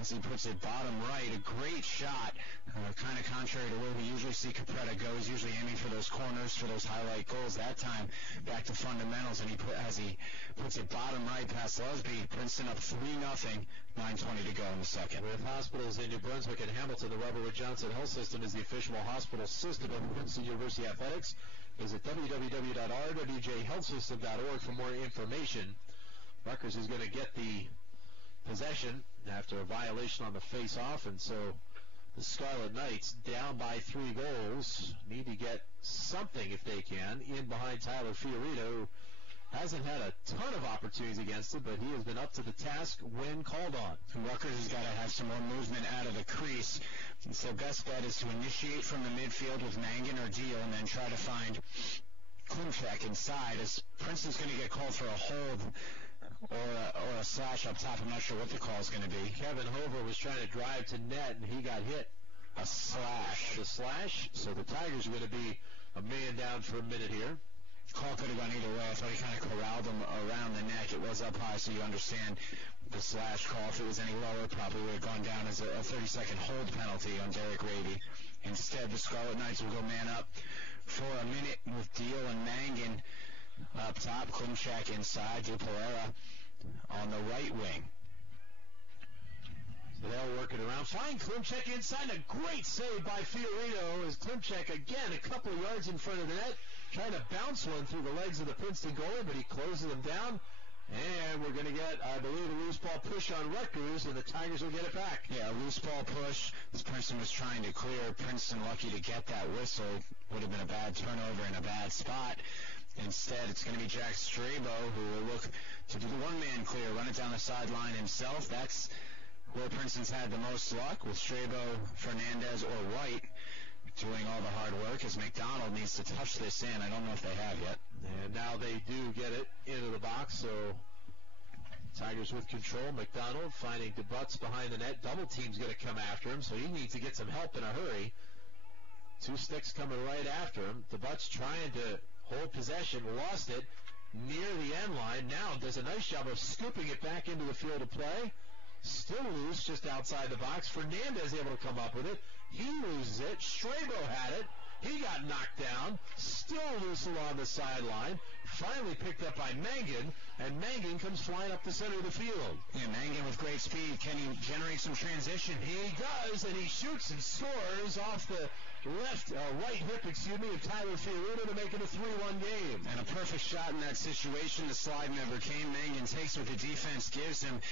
as he puts it bottom right. A great shot, kind of contrary to where we usually see Capretta go. He's usually aiming for those corners, for those highlight goals. That time, back to fundamentals, and as he puts it bottom right past Lesby, Princeton up 3-0, 9:20 to go in the second. With hospitals in New Brunswick and Hamilton, the Robert Wood Johnson Health System is the official hospital system of Princeton University Athletics. Visit www.rwjhealthsystem.org for more information. Rutgers is going to get the possession after a violation on the face-off, and so the Scarlet Knights, down by 3 goals, need to get something, if they can, in behind Tyler Fiorito, who hasn't had a ton of opportunities against him, but he has been up to the task when called on. And Rutgers has got to have some more movement out of the crease. And so best bet is to initiate from the midfield with Mangan or Deal and then try to find Klimchak inside, as Princeton's going to get called for a hold or a slash up top. I'm not sure what the call is going to be. Kevin Hover was trying to drive to net, and he got hit. A slash. The slash. So the Tigers are going to be a man down for a minute here. Call could have gone either way. I thought he kind of corralled him around the neck. It was up high, so you understand the slash call. If it was any lower, probably would have gone down as a 30-second hold penalty on Derek Raby. Instead, the Scarlet Knights will go man up for a minute with Deal and Mangan up top. Klimchak inside. DePerera on the right wing. So they'll work it around. Find Klimchak inside. A great save by Fiorito as Klimchak, again, a couple yards in front of the net, trying to bounce one through the legs of the Princeton goalie, but he closes them down. And we're going to get, I believe, a loose ball push on Rutgers, and the Tigers will get it back. Yeah, a loose ball push. As Princeton was trying to clear, Princeton lucky to get that whistle. Would have been a bad turnover in a bad spot. Instead, it's going to be Jack Strabo who will look to do the one-man clear, run it down the sideline himself. That's where Princeton's had the most luck, with Strabo, Fernandez, or White doing all the hard work, as McDonald needs to touch this in. I don't know if they have yet. And now they do get it into the box, so Tigers with control. McDonald finding DeButts behind the net. Double team's going to come after him, so he needs to get some help in a hurry. 2 sticks coming right after him. DeButts trying to hold possession, lost it near the end line. Now does a nice job of scooping it back into the field of play. Still loose just outside the box. Fernandez able to come up with it. He loses it. Strabo had it. He got knocked down. Still loose along the sideline. Finally picked up by Mangan, and Mangan comes flying up the center of the field. Yeah, Mangan with great speed. Can he generate some transition? He does, and he shoots and scores off the right hip, of Tyler Fiorito to make it a 3-1 game. And a perfect shot in that situation. The slide never came. Mangan takes what the defense gives him.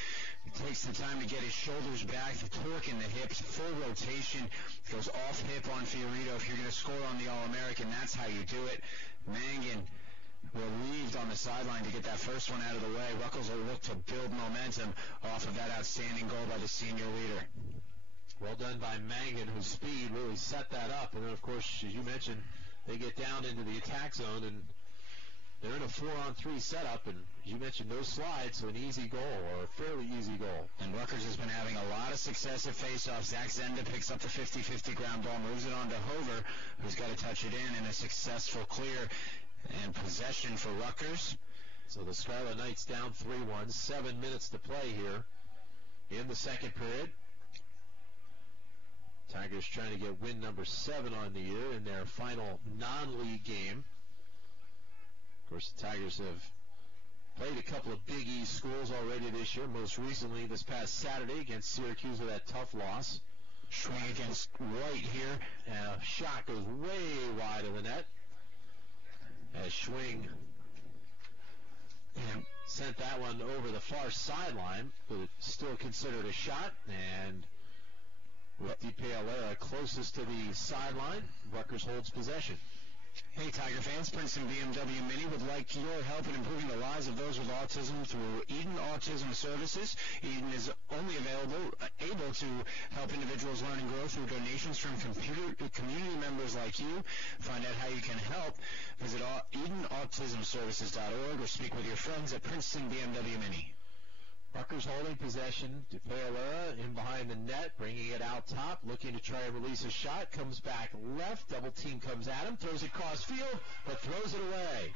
He takes the time to get his shoulders back, the torque in the hips, full rotation, goes off hip on Fiorito. If you're going to score on the All-American, that's how you do it. Mangan relieved on the sideline to get that first one out of the way. Rutgers will look to build momentum off of that outstanding goal by the senior leader. Well done by Mangan, whose speed really set that up. And then, of course, as you mentioned, they get down into the attack zone, and they're in a 4-on-3 setup, and as you mentioned, no slides, so an easy goal, or a fairly easy goal. And Rutgers has been having a lot of success at faceoffs. Zach Zenda picks up the 50-50 ground ball, moves it on to Hover, who's got to touch it in a successful clear and possession for Rutgers. So the Scarlet Knights down 3-1, 7 minutes to play here in the second period. Tigers trying to get win number 7 on the year in their final non-league game. Of course, the Tigers have played a couple of Big East schools already this year, most recently this past Saturday against Syracuse with that tough loss. Swing against White here. And a shot goes way wide of the net as Schwing sent that one over the far sideline, but it's still considered a shot. And with DePaolera closest to the sideline, Rutgers holds possession. Hey, Tiger fans, Princeton BMW Mini would like your help in improving the lives of those with autism through Eden Autism Services. Eden is only able to help individuals learn and grow through donations from community members like you. Find out how you can help. Visit EdenAutismServices.org or speak with your friends at Princeton BMW Mini. Rutgers holding possession. DePaolera in behind the net, bringing it out top, looking to try and release a shot. Comes back left. Double team comes at him. Throws it cross field, but throws it away.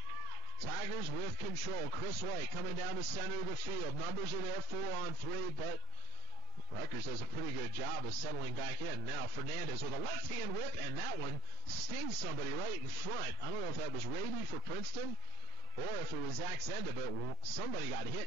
Tigers with control. Chris White coming down the center of the field. Numbers are there, 4-on-3, but Rutgers does a pretty good job of settling back in. Now Fernandez with a left-hand whip, and that one stings somebody right in front. I don't know if that was Raby for Princeton or if it was Zach Zenda, but somebody got hit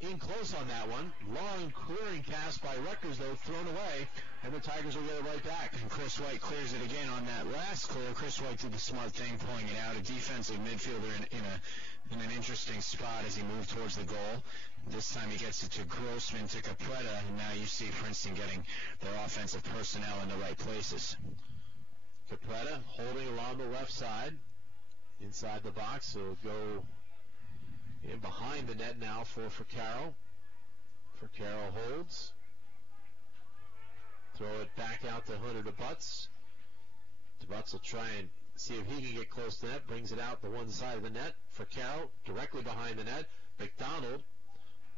in close on that one. Long clearing pass by Rutgers, though, thrown away, and the Tigers will get it right back. And Chris White clears it again on that last clear. Chris White did the smart thing, pulling it out. A defensive midfielder in an interesting spot as he moved towards the goal. This time he gets it to Grossman, to Capretta, and now you see Princeton getting their offensive personnel in the right places. Capretta holding along the left side, inside the box, so it'll go in behind the net now for Carroll. Carroll holds. Throw it back out to Hunter to Butts. Butts will try and see if he can get close to the net. Brings it out the one side of the net for Carroll, directly behind the net. McDonald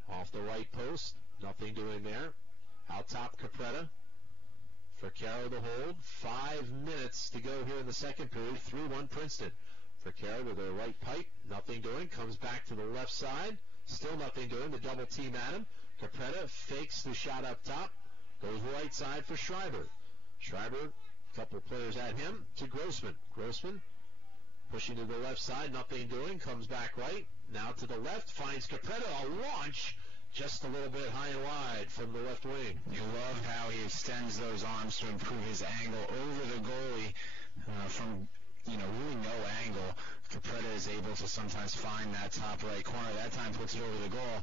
off the right post. Nothing doing there. Out top, Capretta. For Carroll to hold. 5 minutes to go here in the second period. 3-1 Princeton. For Carroll with a right pipe, nothing doing, comes back to the left side, still nothing doing, the double team at him. Capretta fakes the shot up top, goes right side for Schreiber. Schreiber, a couple of players at him, to Grossman. Grossman pushing to the left side, nothing doing, comes back right, now to the left, finds Capretta, a launch, just a little bit high and wide from the left wing. You love how he extends those arms to improve his angle over the goalie from really no angle. Capretta is able to sometimes find that top right corner. That time puts it over the goal.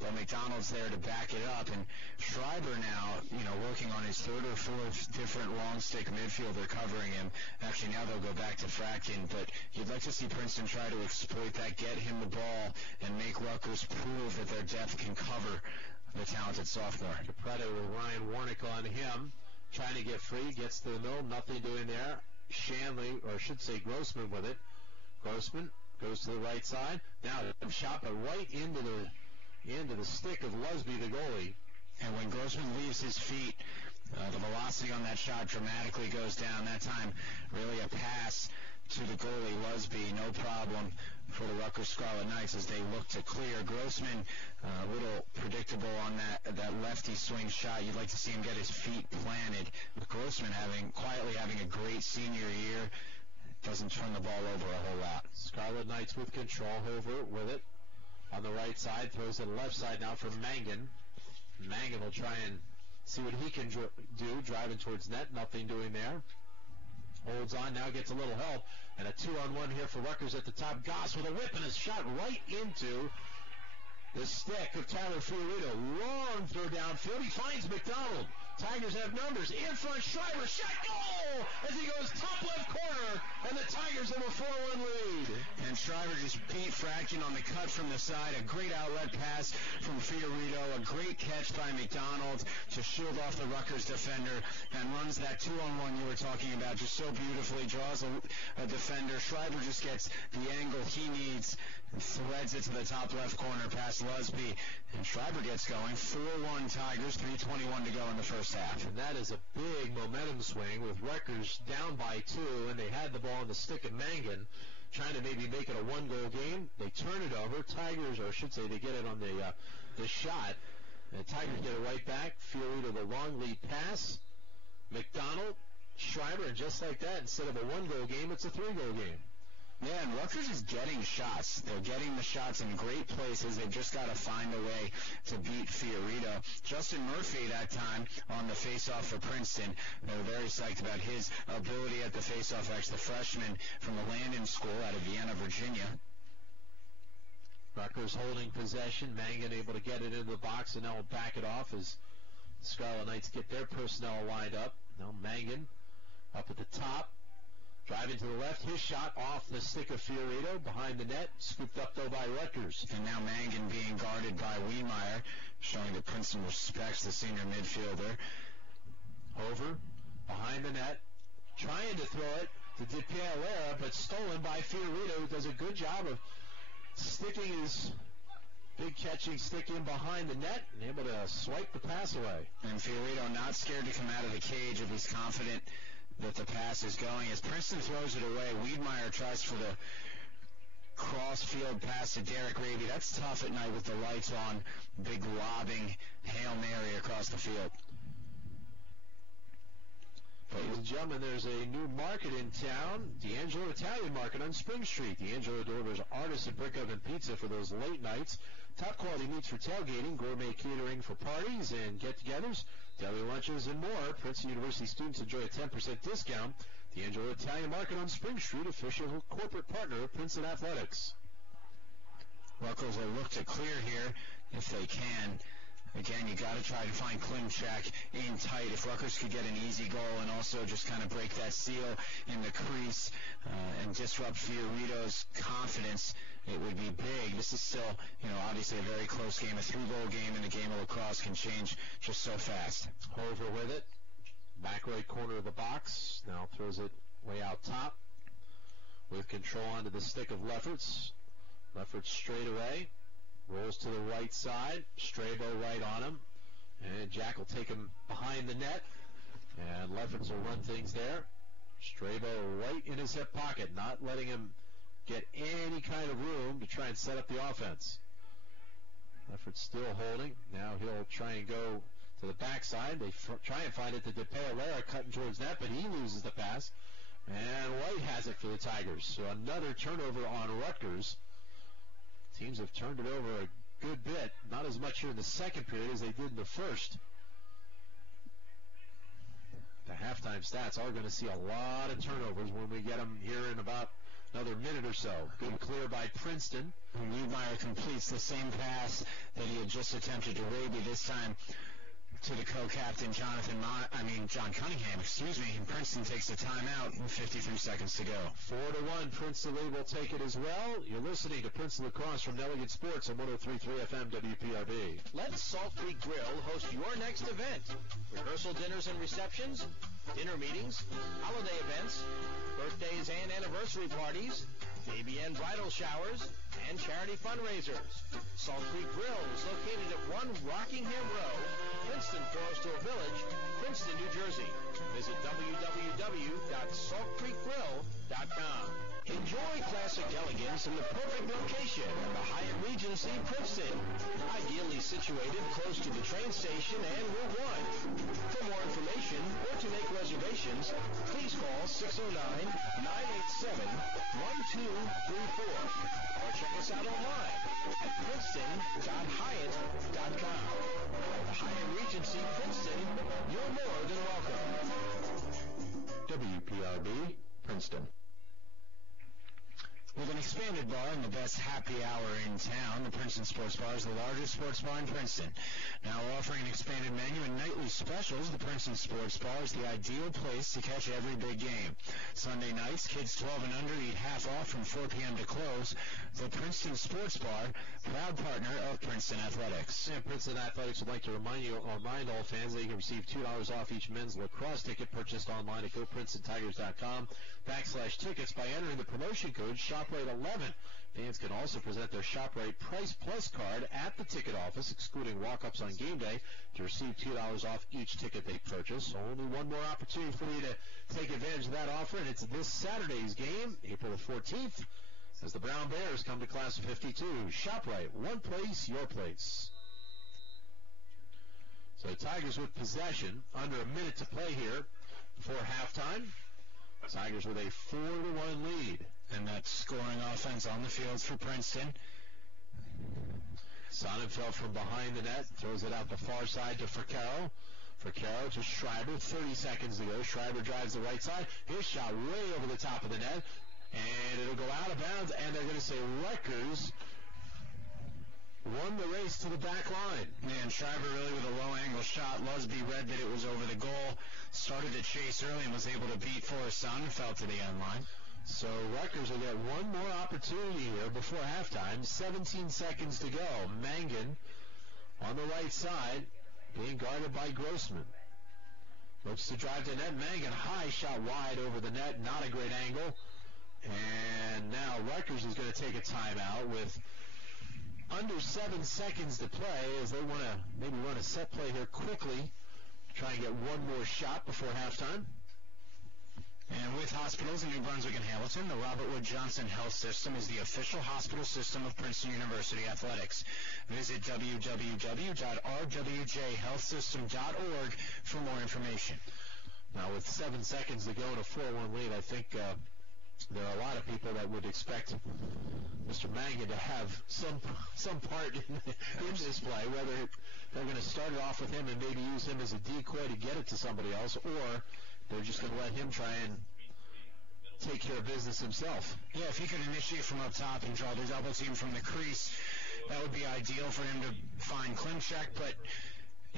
But McDonald's there to back it up. And Schreiber now, working on his third or fourth different long stick midfielder covering him. Actually, now they'll go back to Frackin. But you'd like to see Princeton try to exploit that, get him the ball, and make Rutgers prove that their depth can cover the talented sophomore. Capretta with Ryan Warnick on him. Trying to get free. Gets to the middle. Nothing doing there. Shanley, or I should say Grossman with it. Grossman goes to the right side. Now shot, but right into the stick of Lusby, the goalie. And when Grossman leaves his feet, the velocity on that shot dramatically goes down. That time, really a pass to the goalie, Lusby, no problem for the Rutgers Scarlet Knights as they look to clear. Grossman, a little predictable on that lefty swing shot. You'd like to see him get his feet planted. But Grossman quietly having a great senior year. Doesn't turn the ball over a whole lot. Scarlet Knights with control. Hover with it on the right side. Throws it left side now for Mangan. Mangan will try and see what he can do. Driving towards net. Nothing doing there. Holds on, now gets a little help, and a 2-on-1 here for Rutgers at the top. Goss with a whip and a shot right into the stick of Tyler Fiorito. Long throw downfield. He finds McDonald. Tigers have numbers. In front, Schreiber, shot, goal! As he goes top left corner, and the Tigers have a 4-1 lead. And Schreiber just beat Fratkin on the cut from the side. A great outlet pass from Fiorito. A great catch by McDonald to shield off the Rutgers defender and runs that 2-on-1 you were talking about just so beautifully. Draws a defender. Schreiber just gets the angle he needs and threads it to the top left corner past Lusby. And Schreiber gets going. 4-1 Tigers, 3:21 to go in the first half. And that is a big momentum swing with Rutgers down by 2, and they had the ball in the stick of Mangan, trying to maybe make it a one-goal game. They turn it over. Tigers, or I should say, they get it on the shot. And the Tigers get it right back. Fiorito, the long lead pass. McDonald, Schreiber, and just like that, instead of a one-goal game, it's a 3-goal game. Yeah, and Rutgers is getting shots. They're getting the shots in great places. They've just got to find a way to beat Fiorito. Justin Murphy that time on the face-off for Princeton. They were very psyched about his ability at the face-off. Actually, the freshman from the Landon School out of Vienna, Virginia. Rutgers holding possession. Mangan able to get it into the box, and now will back it off as the Scarlet Knights get their personnel lined up. Now Mangan up at the top. Driving to the left, his shot off the stick of Fiorito, behind the net, scooped up though by Rutgers. And now Mangan being guarded by Wiedmeyer, showing that Princeton respects the senior midfielder. Over, behind the net, trying to throw it to DePialera, but stolen by Fiorito, who does a good job of sticking his big catching stick in behind the net and able to swipe the pass away. And Fiorito not scared to come out of the cage if he's confident that the pass is going. As Princeton throws it away, Wiedmeyer tries for the cross-field pass to Derek Raby. That's tough at night with the lights on. Big lobbing Hail Mary across the field. Ladies and gentlemen, there's a new market in town, D'Angelo Italian Market on Spring Street. D'Angelo delivers artisan brick oven pizza for those late nights, top quality meats for tailgating, gourmet catering for parties and get-togethers, daily lunches, and more. Princeton University students enjoy a 10% discount. D'Angelo Italian Market on Spring Street, official corporate partner of Princeton Athletics. Rutgers will look to clear here if they can. Again, you got to try to find Klimchak in tight. If Rutgers could get an easy goal and also just kind of break that seal in the crease and disrupt Fiorito's confidence, it would be big. This is still, obviously a very close game. A 3-goal game in the game of lacrosse can change just so fast. Over with it. Back right corner of the box. Now throws it way out top. With control onto the stick of Lefferts. Lefferts straight away. Rolls to the right side. Strabo right on him. And Jack will take him behind the net. And Lefferts will run things there. Strabo right in his hip pocket, not letting him get any kind of room to try and set up the offense. Lefferts still holding. Now he'll try and go to the backside. They try and find it to DePialera cutting towards net, but he loses the pass. And White has it for the Tigers. So another turnover on Rutgers. Teams have turned it over a good bit. Not as much here in the second period as they did in the first. The halftime stats are going to see a lot of turnovers when we get them here in about another minute or so. Good clear by Princeton. Wiedmeyer completes the same pass that he had just attempted to Raby, this time to the co-captain John Cunningham, and Princeton takes the timeout with 53 seconds to go. 4-1, Princeton Lee will take it as well. You're listening to Princeton Lacrosse from Delegate Sports on 103.3 FM WPRB. Let Salt Creek Grill host your next event. Rehearsal dinners and receptions, dinner meetings, holiday events, birthdays and anniversary parties, baby and bridal showers, and charity fundraisers. Salt Creek Grill is located at 1 Rockingham Row, Princeton, Forest Hill Village, Princeton, New Jersey. Visit www.saltcreekgrill.com. Enjoy classic elegance in the perfect location at the Hyatt Regency, Princeton. Ideally situated close to the train station and Route 1. For more information or to make reservations, please call 609-987-1234 or check us out online at princeton.hyatt.com. The Hyatt Regency, Princeton, you're more than welcome. WPRB, Princeton. With an expanded bar and the best happy hour in town, the Princeton Sports Bar is the largest sports bar in Princeton. Now offering an expanded menu and nightly specials, the Princeton Sports Bar is the ideal place to catch every big game. Sunday nights, kids 12 and under eat half off from 4 p.m. to close. The Princeton Sports Bar, proud partner of Princeton Athletics. And Princeton Athletics would like to remind all fans that you can receive $2 off each men's lacrosse ticket purchased online at GoPrincetonTigers.com/tickets by entering the promotion code SHOPRATE11. Fans can also present their ShopRite Price Plus card at the ticket office, excluding walk-ups on game day, to receive $2 off each ticket they purchase. Only one more opportunity for you to take advantage of that offer, and it's this Saturday's game, April the 14th, as the Brown Bears come to Class of 52. ShopRite, one place, your place. So the Tigers with possession, under a minute to play here before halftime. Tigers with a 4-1 lead. And that's scoring offense on the field for Princeton. Sonnenfeld from behind the net, throws it out the far side to Fricaro. Fricaro to Schreiber, 30 seconds to go. Schreiber drives the right side. His shot way over the top of the net, and it'll go out of bounds, and they're going to say Rutgers won the race to the back line. And Schreiber really with a low-angle shot. Lusby read that it was over the goal, started to chase early and was able to beat Forrest Sonnenfeld to the end line. So Rutgers will get one more opportunity here before halftime. 17 seconds to go. Mangan on the right side, being guarded by Grossman. Looks to drive to net. Mangan, high shot wide over the net. Not a great angle. And now Rutgers is going to take a timeout with under 7 seconds to play, as they want to maybe run a set play here quickly. Try and get one more shot before halftime. And with hospitals in New Brunswick and Hamilton, the Robert Wood Johnson Health System is the official hospital system of Princeton University Athletics. Visit www.rwjhealthsystem.org for more information. Now, with 7 seconds to go in a 4-1 lead, I think there are a lot of people that would expect Mr. Mangan to have some part in this play, whether they're going to start it off with him and maybe use him as a decoy to get it to somebody else, or they're just going to let him try and take care of business himself. Yeah, if he could initiate from up top and draw the double team from the crease, that would be ideal for him to find Klimchek, but,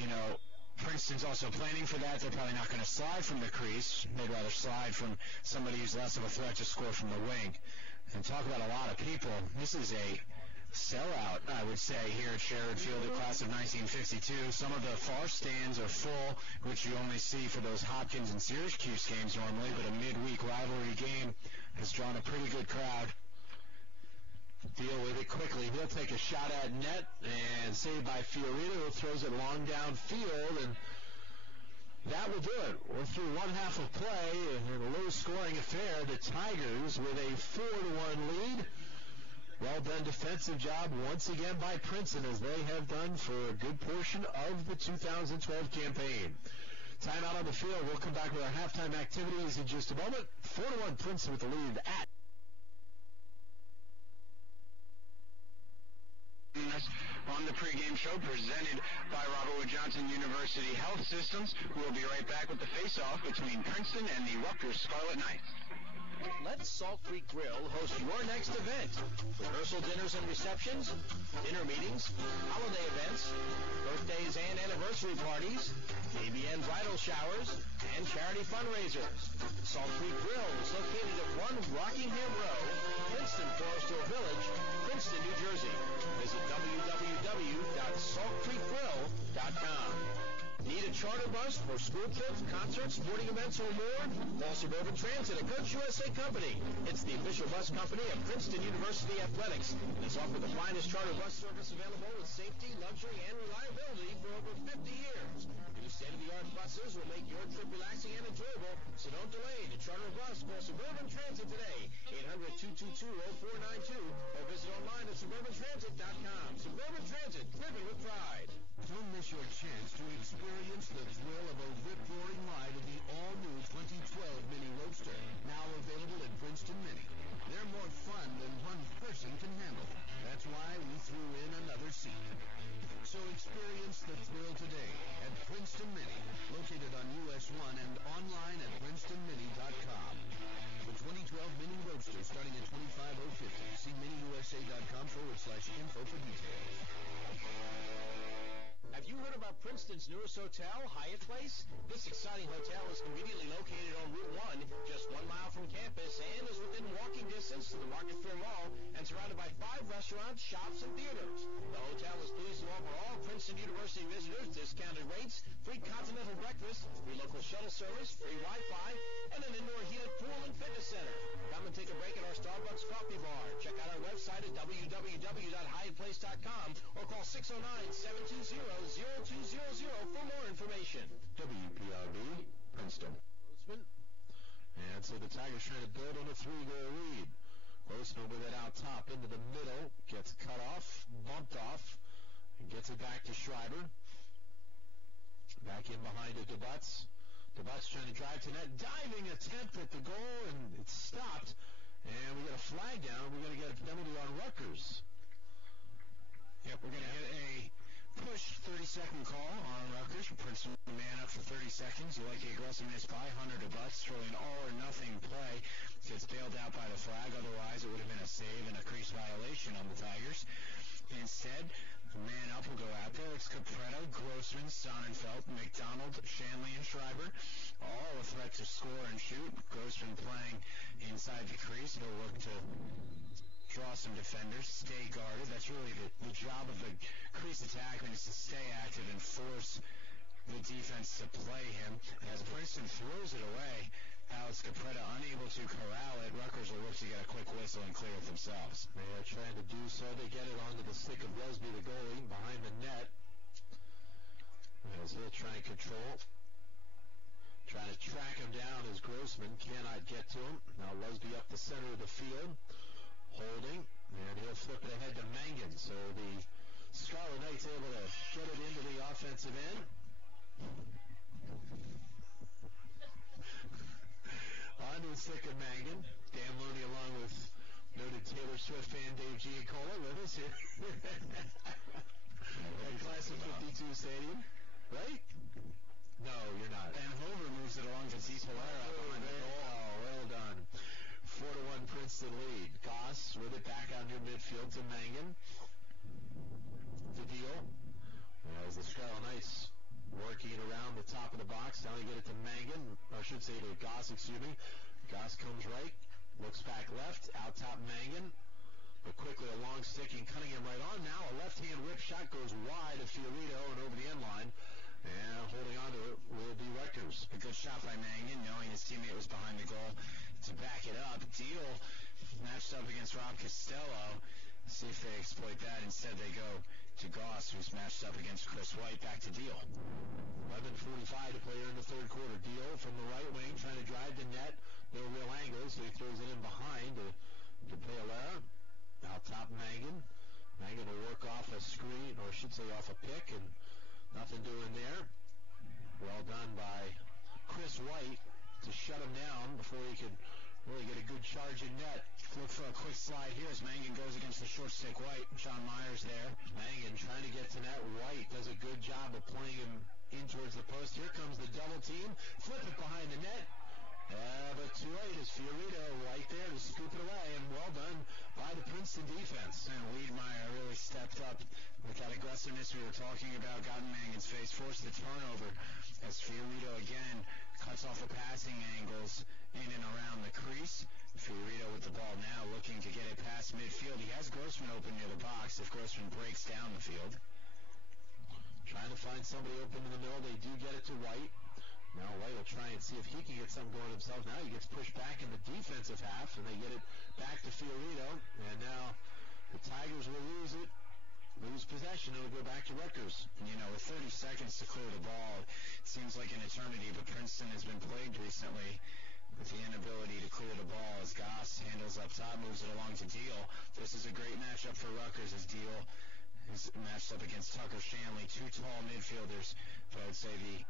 you know, Princeton's also planning for that. They're probably not going to slide from the crease. They'd rather slide from somebody who's less of a threat to score from the wing. And talk about a lot of people. This is a sellout, I would say, here at Sherwood Field, the class of 1952. Some of the far stands are full, which you only see for those Hopkins and Syracuse games normally, but a midweek rivalry game has drawn a pretty good crowd. Deal with it quickly. He'll take a shot at net and saved by Fiorito, who throws it long downfield, and that will do it. We're through one half of play in a low-scoring affair. The Tigers with a 4-1 lead. Well done defensive job once again by Princeton, as they have done for a good portion of the 2012 campaign. Timeout on the field. We'll come back with our halftime activities in just a moment. 4-1 Princeton with the lead at on the pregame show presented by Robert Wood Johnson University Health Systems. We'll be right back with the face-off between Princeton and the Rutgers Scarlet Knights. Let Salt Creek Grill host your next event. Rehearsal dinners and receptions, dinner meetings, holiday events, birthdays and anniversary parties, ABN bridal showers, and charity fundraisers. Salt Creek Grill is located at 1 Rockingham Road, Princeton Forest Hill Village, Princeton, New Jersey. Visit www.saltcreekgrill.com. Need a charter bus for school trips, concerts, sporting events, or more? Call Suburban Transit, a Coach USA company. It's the official bus company of Princeton University Athletics. It's offered the finest charter bus service available with safety, luxury, and reliability for over 50 years. New state-of-the-art buses will make your trip relaxing and enjoyable, so don't delay. To charter a bus, call Suburban Transit today, 800-222-0492, or visit online at suburbantransit.com. Suburban Transit, driven with pride. Don't miss your chance to experience the thrill of a rip-roaring ride in the all-new 2012 Mini Roadster, now available at Princeton Mini. They're more fun than one person can handle. That's why we threw in another seat. So experience the thrill today at Princeton Mini, located on US 1 and online at PrincetonMini.com. The 2012 Mini Roadster starting at $25,050. See miniusa.com/info for details. Have you heard about Princeton's newest hotel, Hyatt Place? This exciting hotel is conveniently located on Route 1, just 1 mile from campus, and is within walking distance to the Market Fair Mall, and surrounded by 5 restaurants, shops, and theaters. The hotel is pleased to offer all Princeton University visitors discounted rates, free continental breakfast, free local shuttle service, free Wi-Fi, and an indoor heated pool and fitness center. Come and take a break at our Starbucks coffee bar. Check out our website at www.hyattplace.com or call 609-720-0200 for more information. WPRB, Princeton. And so the Tigers trying to build on a 3-goal lead. Grossman with it out top into the middle, gets cut off, bumped off, and gets it back to Schreiber. Back in behind to DeButz. DeButz trying to drive to net, diving attempt at the goal, and it's stopped. And we got a flag down. We're going to get a penalty on Rutgers. Yep, we're going to get a push 30-second call on Rutgers. Princeton man up for 30 seconds. You like the aggressiveness by Hunter DeButz, throwing all-or-nothing play. Gets bailed out by the flag. Otherwise, it would have been a save and a crease violation on the Tigers. Instead, the man up will go out there. It's Capretta, Grossman, Sonnenfeld, McDonald, Shanley, and Schreiber. All a threat to score and shoot. Grossman playing inside the crease. He'll look to draw some defenders, stay guarded. That's really the job of the crease attackman, is to stay active and force the defense to play him. As Princeton throws it away, Alex Capretta unable to corral it. Rutgers will look to get a quick whistle and clear it themselves. They are trying to do so. They get it onto the stick of Lesby, the goalie, behind the net. As he'll try and control. Trying to track him down as Grossman cannot get to him. Now Lesby up the center of the field. Holding, and he'll flip it ahead to Mangan. So the Scarlet Knights able to get it into the offensive end. Onto the stick of Mangan. Dan Looney along with noted Taylor Swift fan Dave Giancola with us here at Class of 52 Stadium. Right? No, you're not. And Hover moves it along to DiPolera behind the goal. Oh, well done. 4-1 Princeton lead. Goss with it back out near midfield to Mangan. The deal. As the Scarlet Knights working around the top of the box. Now they get it to Mangan. Or I should say to Goss, excuse me. Goss comes right. Looks back left. Out top Mangan. But quickly a long stick and Cunningham right on. Now a left-hand whip shot goes wide of Fiorito and over the end line. And holding on to it will be Rutgers. A good shot by Mangan, knowing his teammate was behind the goal to back it up. Deal matched up against Rob Costello. See if they exploit that. Instead, they go to Goss, who's matched up against Chris White. Back to Deal. 11:45 to play here in the third quarter. Deal from the right wing, trying to drive the net. No real angle, so he throws it in behind to Paolera. Out top Mangan. Mangan will work off a screen, or I should say off a pick, and nothing doing there. Well done by Chris White to shut him down before he could really get a good charge in net. Look for a quick slide here as Mangan goes against the short stick White. John Myers there. Mangan trying to get to net. White does a good job of playing him in towards the post. Here comes the double team. Flip it behind the net. But too late as Fiorito right there to scoop it away, and well done by the Princeton defense. And Wiedmeyer really stepped up with that aggressiveness we were talking about. Got in Mangan's face, forced the turnover as Fiorito again cuts off the passing angles in and around the crease. Fiorito with the ball now looking to get it past midfield. He has Grossman open near the box if Grossman breaks down the field. Trying to find somebody open in the middle. They do get it to White. Now White will try and see if he can get something going himself. Now he gets pushed back in the defensive half, and they get it back to Fiorito. And now the Tigers will lose it. Lose possession. It'll go back to Rutgers. And, you know, with 30 seconds to clear the ball, it seems like an eternity, but Princeton has been plagued recently with the inability to clear the ball as Goss handles up top, moves it along to Deal. This is a great matchup for Rutgers as Deal is matched up against Tucker Shanley, two tall midfielders, but I would say the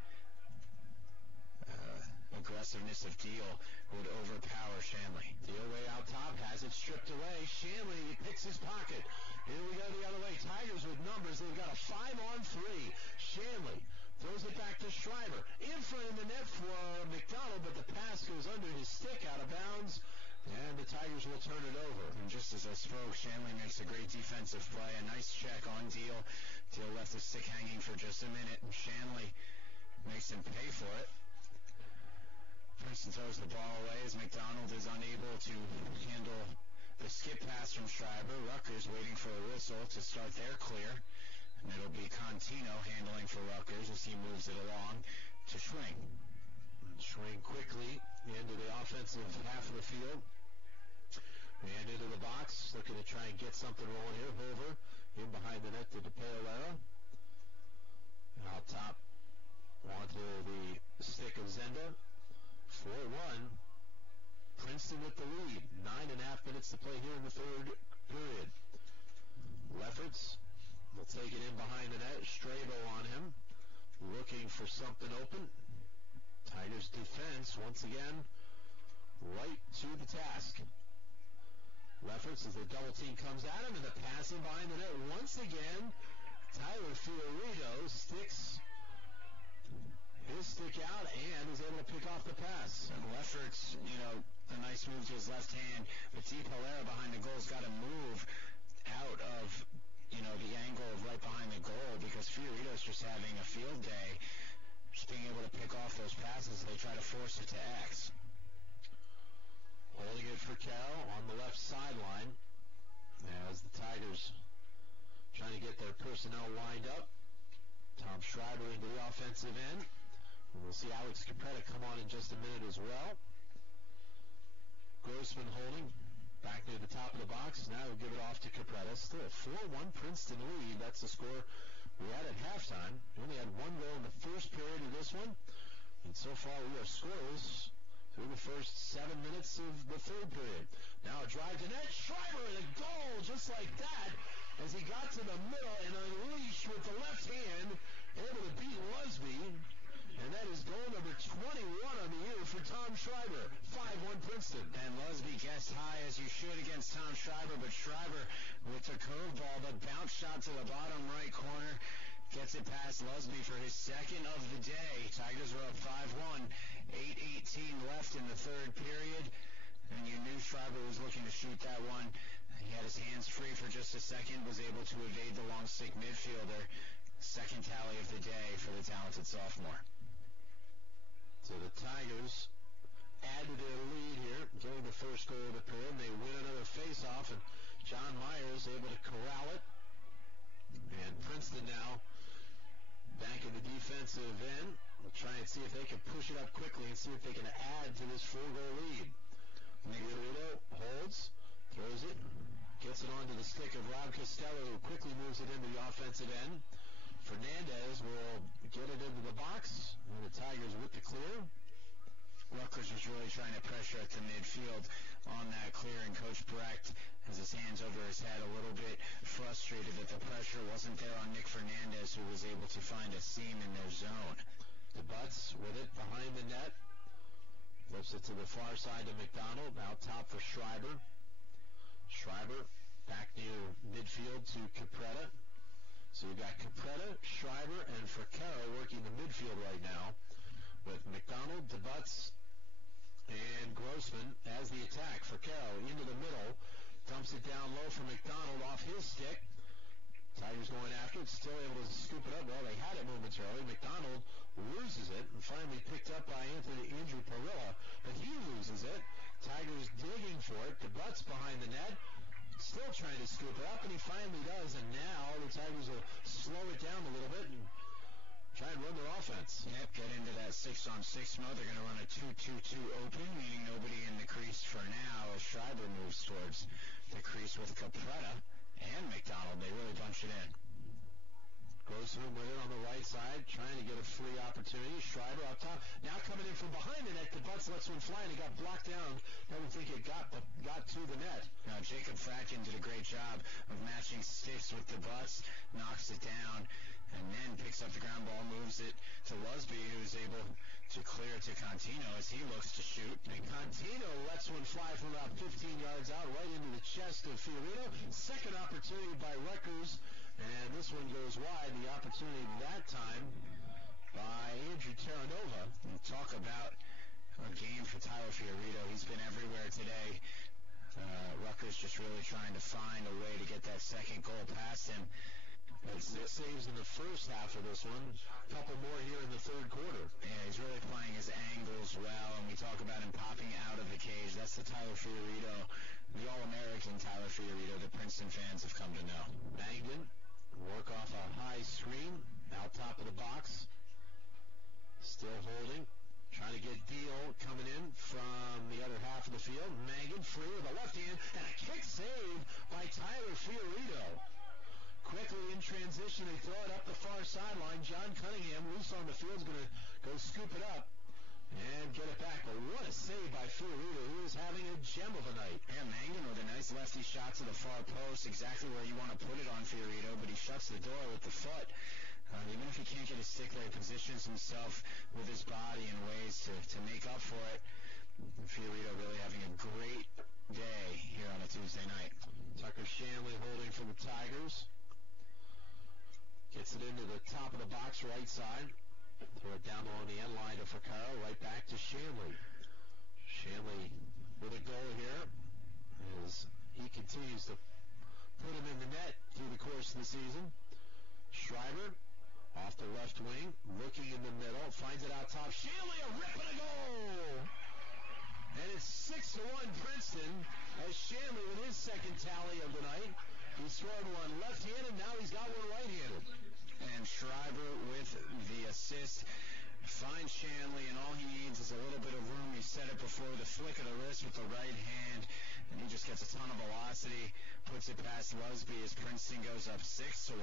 aggressiveness of Deal would overpower Shanley. Deal way out top, has it stripped away. Shanley picks his pocket. Here we go the other way. Tigers with numbers. They've got a 5-on-3. Shanley throws it back to Schreiber. In front of the net for McDonald, but the pass goes under his stick out of bounds. And the Tigers will turn it over. And just as I spoke, Shanley makes a great defensive play. A nice check on Deal Teal left his stick hanging for just a minute, and Shanley makes him pay for it. Princeton throws the ball away as McDonald is unable to handle the skip pass from Schreiber. Rutgers waiting for a whistle to start their clear. And it'll be Contino handling for Rutgers as he moves it along to Schwing. Schwing quickly into the offensive half of the field. And into the box, looking to try and get something rolling here. Hoover in behind the net to DePaolera. Out top onto the stick of Zenda. 4-1. Princeton with the lead. 9.5 minutes to play here in the third period. Lefferts will take it in behind the net. Strabo on him. Looking for something open. Tigers defense, once again, right to the task. Lefferts as the double team comes at him, and the pass in behind the net. Once again, Tyler Fiorito sticks his stick out and is able to pick off the pass. And Lefferts, a nice move to his left hand, but DePaolera behind the goal's got to move out of, the angle of right behind the goal because Fiorito's just having a field day, just being able to pick off those passes. They try to force it to X. Holding it for Carroll on the left sideline as the Tigers trying to get their personnel lined up. Tom Schreiber into the offensive end. And we'll see Alex Capretta come on in just a minute as well. Grossman holding back near the top of the box. Now we'll give it off to Capretta. Still a 4-1 Princeton lead. That's the score we had at halftime. We only had one goal in the first period of this one. And so far we are scoreless through the first 7 minutes of the third period. Now a drive to net. Schreiber and a goal just like that as he got to the middle and unleashed with the left hand, able to beat Lusby. And that is goal number 21 on the year for Tom Schreiber. 5-1 Princeton. And Lusby guessed high as you should against Tom Schreiber, but Schreiber with a curveball, the bounce shot to the bottom right corner. Gets it past Lusby for his second of the day. Tigers are up 5-1. 8:18 left in the third period. And you knew Schreiber was looking to shoot that one. He had his hands free for just a second, was able to evade the long stick midfielder. Second tally of the day for the talented sophomore. So the Tigers add to their lead here, getting the first goal of the period. They win another face-off, and John Myers able to corral it. And Princeton now back in the defensive end. We'll try and see if they can push it up quickly and see if they can add to this 4-goal lead. Miguelito holds, throws it, gets it onto the stick of Rob Costello, who quickly moves it into the offensive end. Fernandez will get it into the box, and the Tigers with the clear. Rutgers was really trying to pressure at the midfield on that clear, and Coach Brecht has his hands over his head, a little bit frustrated that the pressure wasn't there on Nick Fernandez, who was able to find a seam in their zone. The Butts with it behind the net. Flips it to the far side to McDonald. Now top for Schreiber. Schreiber back near midfield to Capretta. So you've got Capretta, Schreiber, and Fricaro working the midfield right now with McDonald, DeButz, and Grossman as the attack. Fricaro into the middle. Dumps it down low for McDonald off his stick. Tigers going after it, still able to scoop it up. Well, they had it momentarily. McDonald loses it and finally picked up by Andrew Parilla, but he loses it. Tigers digging for it. DeButz behind the net. Still trying to scoop it up, and he finally does, and now the Tigers will slow it down a little bit and try and run their offense. Yep, get into that 6-on-6 mode. They're going to run a 2-2-2 open, meaning nobody in the crease for now as Schreiber moves towards the crease with Capretta and McDonald. They really bunch it in. Grossman with it on the right side, trying to get a free opportunity. Schreiber up top. Now coming in from behind the net. The Butts lets one fly, and it got blocked down. I don't think it got to the net. Now, Jacob Fratkin did a great job of matching sticks with the Butts, knocks it down, and then picks up the ground ball, moves it to Lusby, who's able to clear to Contino as he looks to shoot. And Contino lets one fly from about 15 yards out, right into the chest of Fiorito. Second opportunity by Rutgers. And this one goes wide. The opportunity that time by Andrew Terranova. And talk about a game for Tyler Fiorito. He's been everywhere today. Rutgers just really trying to find a way to get that second goal past him. Had 6 saves in the first half of this one. A couple more here in the third quarter. Yeah, he's really playing his angles well, and we talk about him popping out of the cage. That's the Tyler Fiorito, the All-American Tyler Fiorito that Princeton fans have come to know. Langdon, work off a high screen, out top of the box. Still holding. Trying to get Deal coming in from the other half of the field. Mangan free with a left hand and a kick save by Tyler Fiorito. Quickly in transition, they throw it up the far sideline. John Cunningham, loose on the field, is going to go scoop it up and get it back. But what a save by Fiorito, who is having a gem of a night. Yeah, Mangan with a nice lefty shot to the far post, exactly where you want to put it on Fiorito, but he shuts the door with the foot. Even if he can't get his stick there, he positions himself with his body in ways to make up for it. Fiorito really having a great day here on a Tuesday night. Tucker Shanley holding for the Tigers. Gets it into the top of the box right side. Throw it down along the end line to Ficarro. Right back to Shanley. Shanley with a goal here as he continues to put him in the net through the course of the season. Schreiber off the left wing, looking in the middle, finds it out top. Shanley, a rip and a goal! And it's 6-1 Princeton as Shanley with his second tally of the night. He scored one left-handed, now he's got one right-handed. And Schreiber with the assist finds Shanley, and all he needs is a little bit of room. He said it before, the flick of the wrist with the right hand, and he just gets a ton of velocity, puts it past Lusby as Princeton goes up 6-1.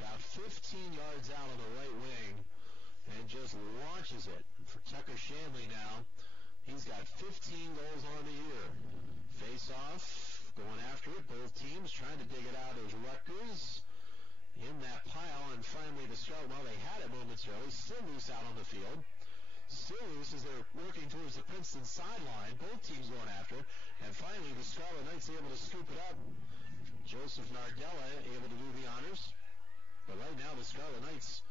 About 15 yards out on the right wing, and just launches it. For Tucker Shanley now, he's got 15 goals on the year. Face-off, going after it. Both teams trying to dig it out as Rutgers in that pile, and finally the Scarlet, well, they had it momentarily, still loose out on the field. Still loose as they're working towards the Princeton sideline. Both teams going after it, and finally the Scarlet Knights able to scoop it up. Joseph Nardella able to do the honors. But right now, the Scarlet Knights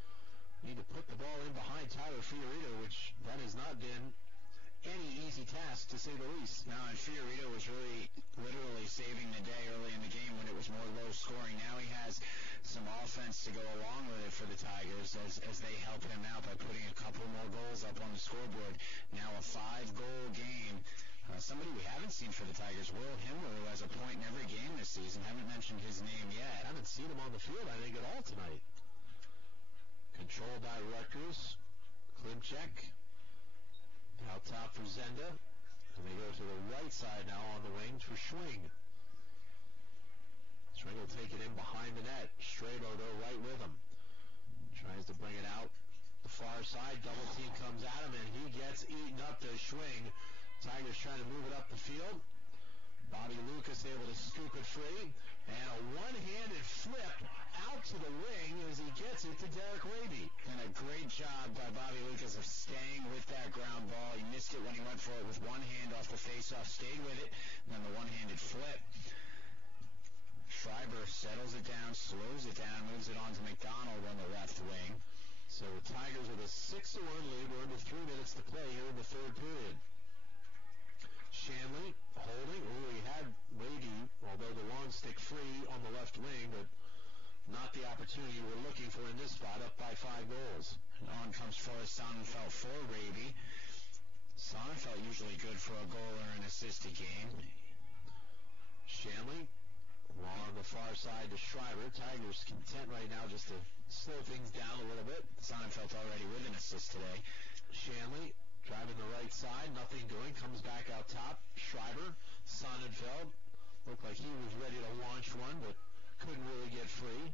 need to put the ball in behind Tyler Fiorito, which that has not been any easy task, to say the least. No, and Fiorito was really, literally saving the day early in the game when it was more low scoring. Now he has some offense to go along with it for the Tigers as they help him out by putting a couple more goals up on the scoreboard. Now a 5-goal game. Somebody we haven't seen for the Tigers, Will Himmler, who has a point in every game this season. Haven't mentioned his name yet. Haven't seen him on the field, I think, at all tonight. Controlled by Rutgers. Klimchek. Out top for Zenda. And they go to the right side now on the wing for Schwing. Schwing will take it in behind the net. Strabo, though, right with him. Tries to bring it out the far side. Double team comes at him, and he gets eaten up to Schwing. Tigers trying to move it up the field. Bobby Lucas able to scoop it free. And a one-handed flip out to the wing as he gets it to Derek Raby. And a great job by Bobby Lucas of staying with that ground ball. He missed it when he went for it with one hand off the face-off, stayed with it, and then the one-handed flip. Schreiber settles it down, slows it down, moves it on to McDonald on the left wing. So the Tigers with a 6-1 lead. We're under 3 minutes to play here in the third period. Shanley holding. Ooh, he had Raby, although the long stick free on the left wing, but not the opportunity we're looking for in this spot, up by 5 goals. And on comes Forrest Sonnenfeld for Raby. Sonnenfeld usually good for a goal or an assist a game. Shanley along the far side to Schreiber. Tigers content right now just to slow things down a little bit. Sonnenfeld already with an assist today. Shanley driving the right side, nothing doing, comes back out top. Schreiber, Sonnenfeld, looked like he was ready to launch one, but couldn't really get free.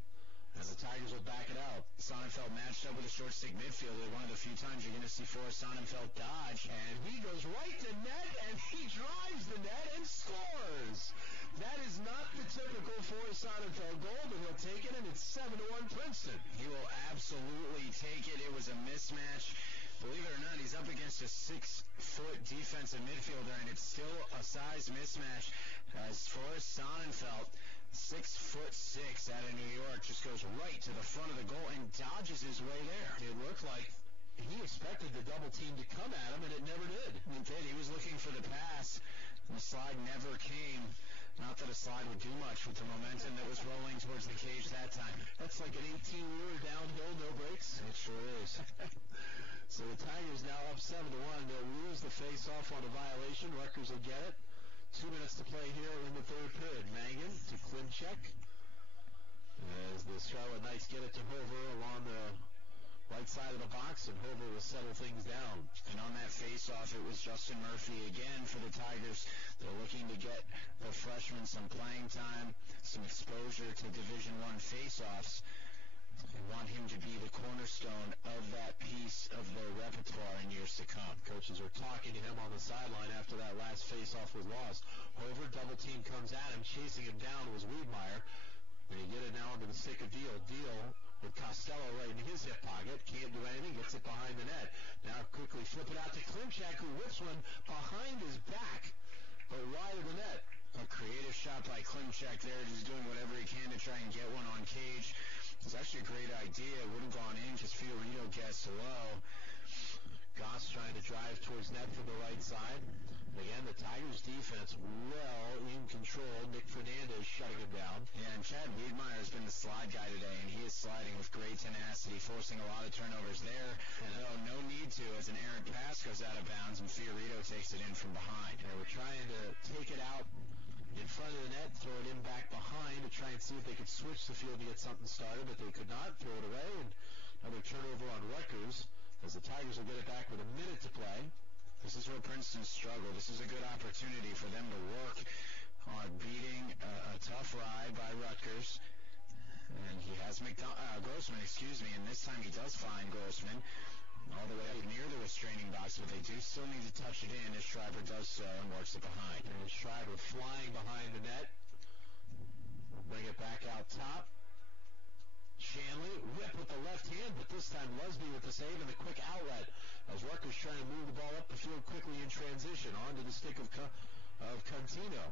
And the Tigers will back it out. Sonnenfeld matched up with a short stick midfielder. One of the few times you're going to see Forrest Sonnenfeld dodge. And he goes right to net, and he drives the net and scores. That is not the typical Forrest Sonnenfeld goal, but he'll take it, and it's 7-1 Princeton. He will absolutely take it. It was a mismatch. Believe it or not, he's up against a 6-foot defensive midfielder, and it's still a size mismatch as Forrest Sonnenfeld, 6'6" out of New York, just goes right to the front of the goal and dodges his way there. It looked like he expected the double team to come at him, and it never did. It did. He was looking for the pass. The slide never came. Not that a slide would do much with the momentum that was rolling towards the cage that time. That's like an 18-wheeler downhill, no brakes. It sure is. So the Tigers now up 7-1. They'll lose the face-off on a violation. Rutgers will get it. 2 minutes to play here in the third period. Mangan to Klimchek. As the Charlotte Knights get it to Hover along the right side of the box, and Hover will settle things down. And on that face-off, it was Justin Murphy again for the Tigers. They're looking to get the freshman some playing time, some exposure to Division I face-offs. They want him to be the cornerstone of that piece of their repertoire in years to come. Coaches are talking to him on the sideline after that last face-off was lost. Hover, double team comes at him. Chasing him down was Wiedmeyer. They get it now into the stick of Deal. Deal with Costello right in his hip pocket. Can't do anything. Gets it behind the net. Now quickly flip it out to Klimchak, who whips one behind his back, but wide of the net. A creative shot by Klimchak there. He's doing whatever he can to try and get one on cage. It was actually a great idea. It would have gone in because Fiorito gets low. Goss trying to drive towards net from the right side. Again, the Tigers' defense well in control. Nick Fernandez shutting him down. Yeah, and Chad Wiedmeyer has been the slide guy today, and he is sliding with great tenacity, forcing a lot of turnovers there. And no need to, as an errant pass goes out of bounds, and Fiorito takes it in from behind. They were trying to take it out in front of the net, throw it in back behind to try and see if they could switch the field to get something started, but they could not. Throw it away, and another turnover on Rutgers as the Tigers will get it back with a minute to play. This is where Princeton struggled. This is a good opportunity for them to work on beating a tough ride by Rutgers. And he has Grossman, and this time he does find Grossman all the way up near the restraining box, but they do still need to touch it in as Schreiber does so and works it behind. And Schreiber flying behind the net. We'll bring it back out top. Shanley, whip with the left hand, but this time Lesby with the save and the quick outlet as Rutgers trying to move the ball up the field quickly in transition onto the stick of Contino.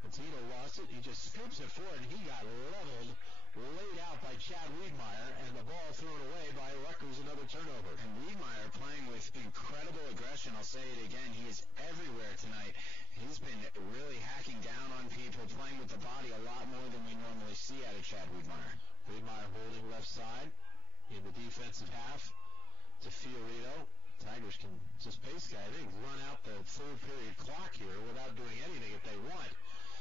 Contino lost it. He just scoops it forward, and he got leveled, laid out by Chad Wiedmeyer, and the ball thrown away by Rutgers, another turnover. And Wiedmeyer playing with incredible aggression. I'll say it again. He is everywhere tonight. He's been really hacking down on people, playing with the body a lot more than we normally see out of Chad Wiedmeyer. Wiedmeyer holding left side in the defensive half to Fiorito. Tigers can just basically, I think, run out the third period clock here without doing anything if they want.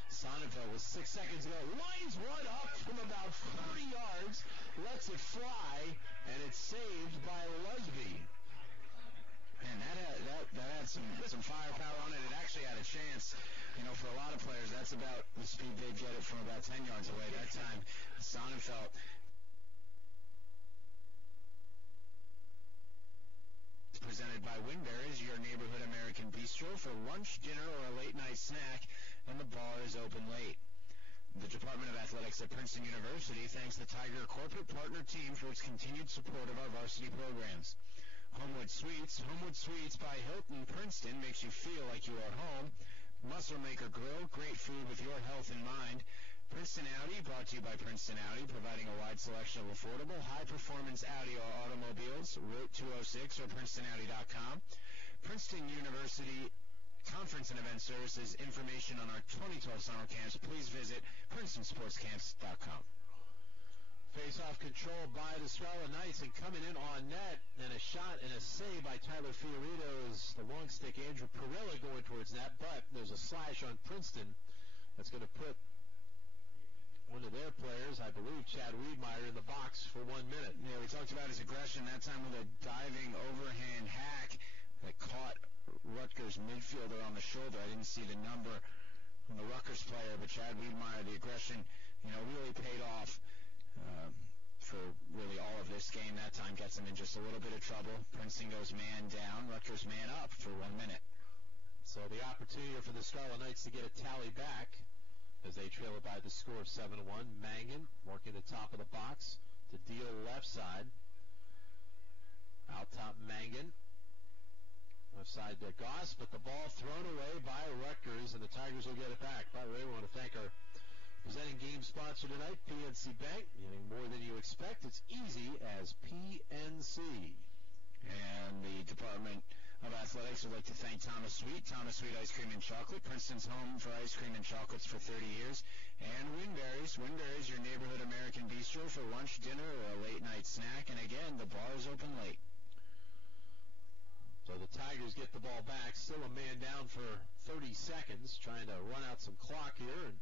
Sonnenfeld with 6 seconds to go. Lines one up from about 30 yards. Lets it fly, and it's saved by Lesby. Man, that had some firepower on it. It actually had a chance. You know, for a lot of players, that's about the speed they'd get it from about 10 yards away. That time, Sonnenfeld. Presented by Winberry's, your neighborhood American bistro for lunch, dinner, or a late-night snack, and the bar is open late. The Department of Athletics at Princeton University thanks the Tiger corporate partner team for its continued support of our varsity programs. Homewood Suites by Hilton Princeton makes you feel like you are home. Muscle Maker Grill, great food with your health in mind. Princeton Audi, brought to you by Princeton Audi, providing a wide selection of affordable, high-performance Audi automobiles, Route 206 or PrincetonAudi.com. Princeton University Conference and Event Services, information on our 2012 summer camps, please visit PrincetonSportsCamps.com. Face-off control by the Scarlet Knights, and coming in on net, and a shot and a save by Tyler Fiorito is the long stick Andrew Perella going towards net, but there's a slash on Princeton that's going to put one of their players, I believe Chad Wiedmeyer, in the box for 1 minute. Yeah, we talked about his aggression that time with a diving overhand hack that caught Rutgers midfielder on the shoulder. I didn't see the number on the Rutgers player, but Chad Wiedmeyer, the aggression, really paid off for really all of this game. That time gets him in just a little bit of trouble. Princeton goes man down, Rutgers man up for 1 minute. So the opportunity for the Scarlet Knights to get a tally back as they trail it by the score of 7-1. Mangan working the top of the box to Deal left side. Out top Mangan. Left side to Goss, but the ball thrown away by Rutgers, and the Tigers will get it back. By the way, we want to thank our presenting game sponsor tonight, PNC Bank. Getting more than you expect. It's easy as PNC. And the Department of Athletics would like to thank Thomas Sweet, Thomas Sweet Ice Cream and Chocolate, Princeton's home for ice cream and chocolates for 30 years, and Winberry's. Winberry's, your neighborhood American bistro for lunch, dinner, or a late-night snack. And again, the bar is open late. So the Tigers get the ball back, still a man down for 30 seconds, trying to run out some clock here and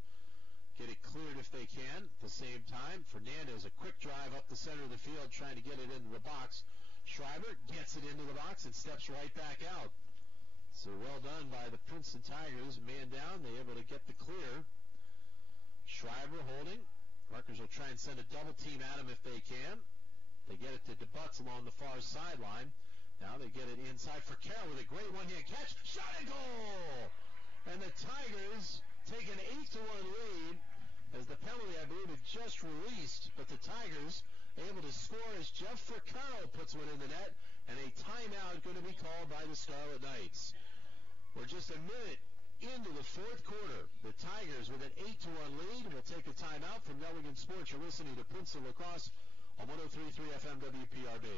get it cleared if they can. At the same time, Fernandez, a quick drive up the center of the field, trying to get it into the box. Schreiber gets it into the box and steps right back out. So well done by the Princeton Tigers. Man down, they're able to get the clear. Schreiber holding. Rutgers will try and send a double team at him if they can. They get it to DeButz along the far sideline. Now they get it inside for Carroll with a great one-hand catch. Shot and goal! And the Tigers take an 8-1 lead as the penalty, I believe, had just released. But the Tigers able to score as Jeff Carroll puts one in the net. And a timeout going to be called by the Scarlet Knights. We're just a minute into the fourth quarter. The Tigers with an 8-1 lead will take a timeout. From Nelligan Sports, you're listening to Princeton Lacrosse on 103.3 FM WPRB.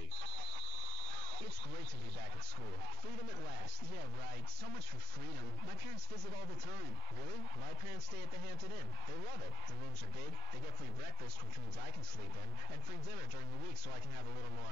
It's great to be back at school. Freedom at last. Yeah, right. So much for freedom. My parents visit all the time. Really? My parents stay at the Hampton Inn. They love it. The rooms are big. They get free breakfast, which means I can sleep in, and free dinner during the week so I can have a little more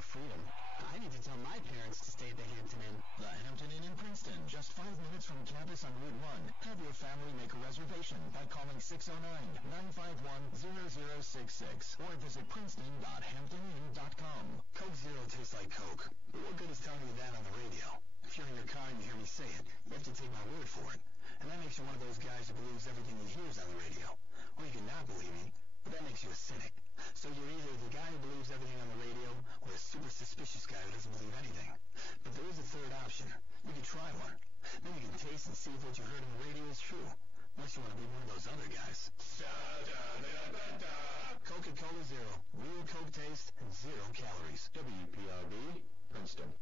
freedom. I need to tell my parents to stay at the Hampton Inn. The Hampton Inn in Princeton, just 5 minutes from campus on Route 1. Have your family make a reservation by calling 609-951-0066 or visit princeton.hamptoninn.com. Coke Zero tastes like Coke. But what good is telling you that on the radio? If you're in your car and you hear me say it, you have to take my word for it. And that makes you one of those guys who believes everything he hears on the radio. Or you can not believe me, but that makes you a cynic. So you're either the guy who believes everything on the radio or a super suspicious guy who doesn't believe anything. But there is a third option. You can try one. Then you can taste and see if what you heard on the radio is true. Unless you want to be one of those other guys. Coca-Cola Zero. Real Coke taste and 0 calories. WPRB, Princeton.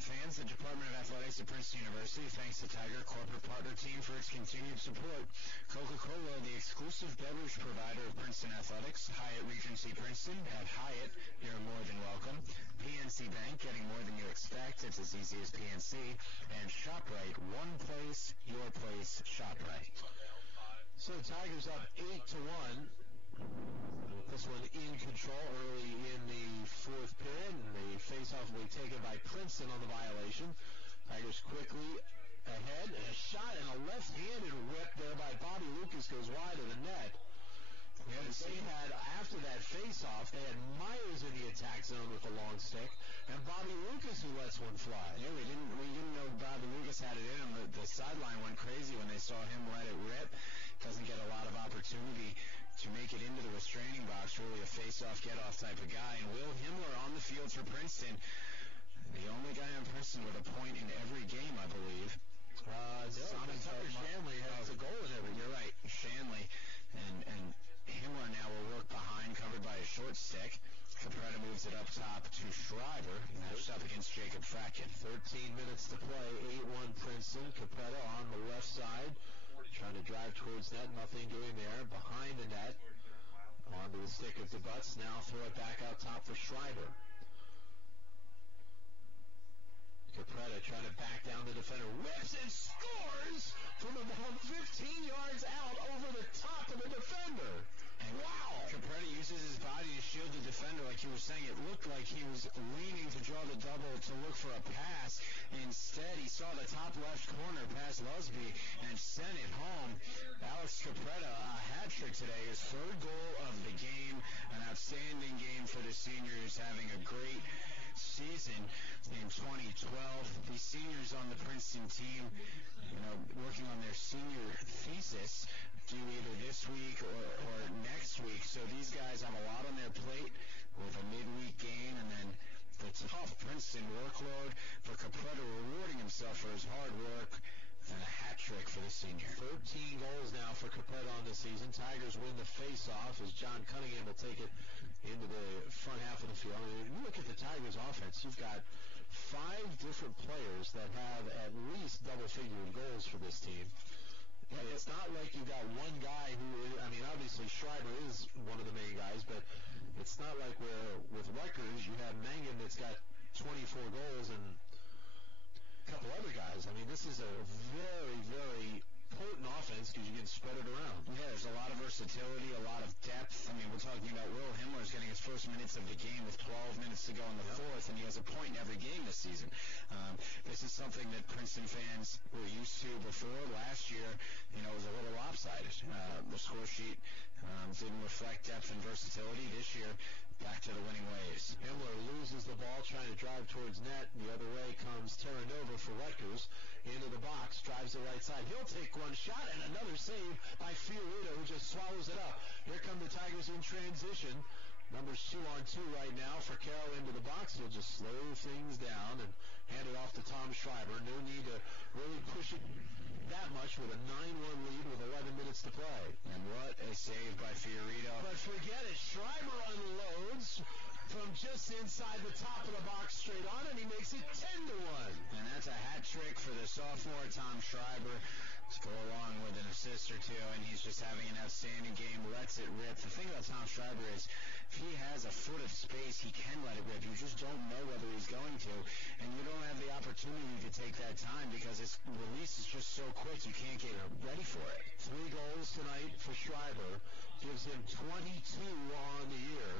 Fans, the Department of Athletics at Princeton University thanks the Tiger corporate partner team for its continued support. Coca-Cola, the exclusive beverage provider of Princeton Athletics. Hyatt Regency Princeton. At Hyatt, you're more than welcome. PNC Bank, getting more than you expect. It's as easy as PNC. And ShopRite, one place, your place, ShopRite. So the Tigers up 8-1. This one in control early in the fourth period, and the face-off will be taken by Princeton on the violation. Tigers quickly ahead, and a shot and a left-handed rip there by Bobby Lucas goes wide of the net. They had, after that face-off, they had Myers in the attack zone with a long stick, and Bobby Lucas who lets one fly. Yeah, we didn't know Bobby Lucas had it in him. The sideline went crazy when they saw him let it rip. Doesn't get a lot of opportunity to make it into the restraining box, really a face-off, get-off type of guy. And Will Himmler on the field for Princeton, the only guy on Princeton with a point in every game, I believe. Shanley has a goal in every. You're right, Shanley. And Himmler now will work behind, covered by a short stick. Capretta moves it up top to Schreiber, matched up against Jacob Fracken. 13 minutes to play, 8-1 Princeton. Capretta on the left side, trying to drive towards net, nothing doing there. Behind the net, onto the stick of DeButz. Now throw it back out top for Schreiber. Capretta trying to back down the defender, whips and scores from about 15 yards out over the top of the defender. And wow! Capretta uses his body to shield the defender, like you were saying. It looked like he was leaning to draw the double to look for a pass. Instead, he saw the top left corner pass Lusby and sent it home. Alex Capretta, a hat trick today, his third goal of the game. An outstanding game for the seniors, having a great season in 2012. The seniors on the Princeton team, working on their senior thesis due either this week or next week. So these guys have a lot on their plate with a midweek game and then the tough Princeton workload. For Capretta rewarding himself for his hard work and a hat trick for the senior. 13 goals now for Capretta on the season. Tigers win the face-off as John Cunningham will take it into the front half of the field. When you look at the Tigers offense, you've got 5 different players that have at least double-figure goals for this team. It's not like you've got one guy who, obviously Schreiber is one of the main guys, but it's not like where with Rutgers you have Mangan that's got 24 goals and this is a very, very potent offense because you can spread it around. Yeah, there's a lot of versatility, a lot of depth. I mean, we're talking about Will Himmler's getting his first minutes of the game with 12 minutes to go in the fourth, and he has a point in every game this season. This is something that Princeton fans were used to before. Last year, it was a little lopsided. The score sheet didn't reflect depth and versatility. This year, back to the winning ways. Himmler loses the ball trying to drive towards net. The other way comes Terranova for Rutgers. Into the box, drives the right side. He'll take one shot, and another save by Fiorito, who just swallows it up. Here come the Tigers in transition. Numbers 2-on-2 right now for Carroll into the box. He'll just slow things down and hand it off to Tom Schreiber. No need to really push it that much with a 9-1 lead with 11 minutes to play. And what a save by Fiorito. But forget it. Schreiber unloads from just inside the top of the box straight on, and he makes it 10-1. And that's a hat trick for the sophomore, Tom Schreiber, to go along with an assist or two, and he's just having an outstanding game, lets it rip. The thing about Tom Schreiber is if he has a foot of space, he can let it rip. You just don't know whether he's going to, and you don't have the opportunity to take that time because his release is just so quick, you can't get ready for it. 3 goals tonight for Schreiber. Gives him 22 on the year.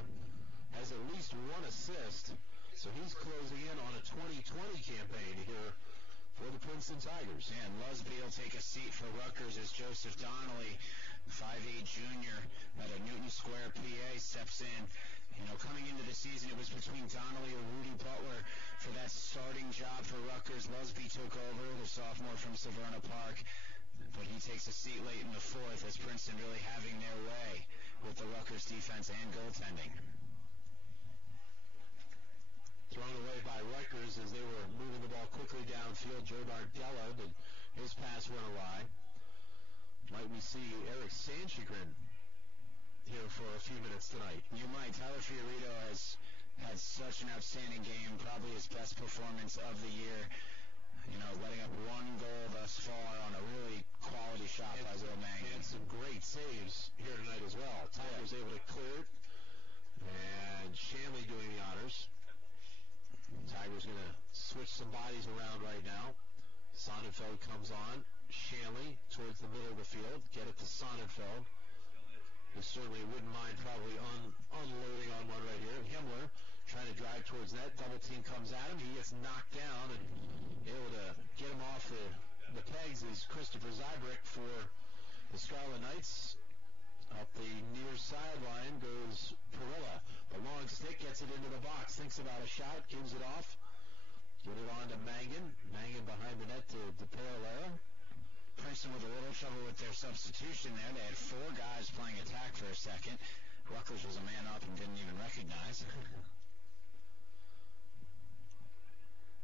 Has at least 1 assist. So he's closing in on a 2020 campaign here for the Princeton Tigers. And Lusby will take a seat for Rutgers as Joseph Donnelly, 5'8 junior at a Newton Square, PA, steps in. Coming into the season, it was between Donnelly or Rudy Butler for that starting job for Rutgers. Lusby took over, the sophomore from Severna Park. But he takes a seat late in the fourth as Princeton really having their way with the Rutgers defense and goaltending. Thrown away by Rutgers as they were moving the ball quickly downfield. Joe Nardella, but his pass went awry. Might we see Eric Sanchigrin here for a few minutes tonight? You might. Tyler Fiorito has had such an outstanding game, probably his best performance of the year. Letting up 1 goal thus far on a really quality shot by Will Mangan. And some great saves here tonight as well. Tigers able to clear it. And Shanley doing the honors. Tigers going to switch some bodies around right now. Sonnenfeld comes on. Shanley towards the middle of the field. Get it to Sonnenfeld, who certainly wouldn't mind probably unloading on one right here. Himmler trying to drive towards net. Double team comes at him. He gets knocked down and able to get him off the pegs is Christopher Zybrick for the Scarlet Knights. Up the near sideline goes Perilla. The long stick gets it into the box. Thinks about a shot. Gives it off. Get it on to Mangan. Mangan behind the net to DePerolera. Princeton with a little trouble with their substitution there. They had 4 guys playing attack for a second. Rutgers was a man up and didn't even recognize.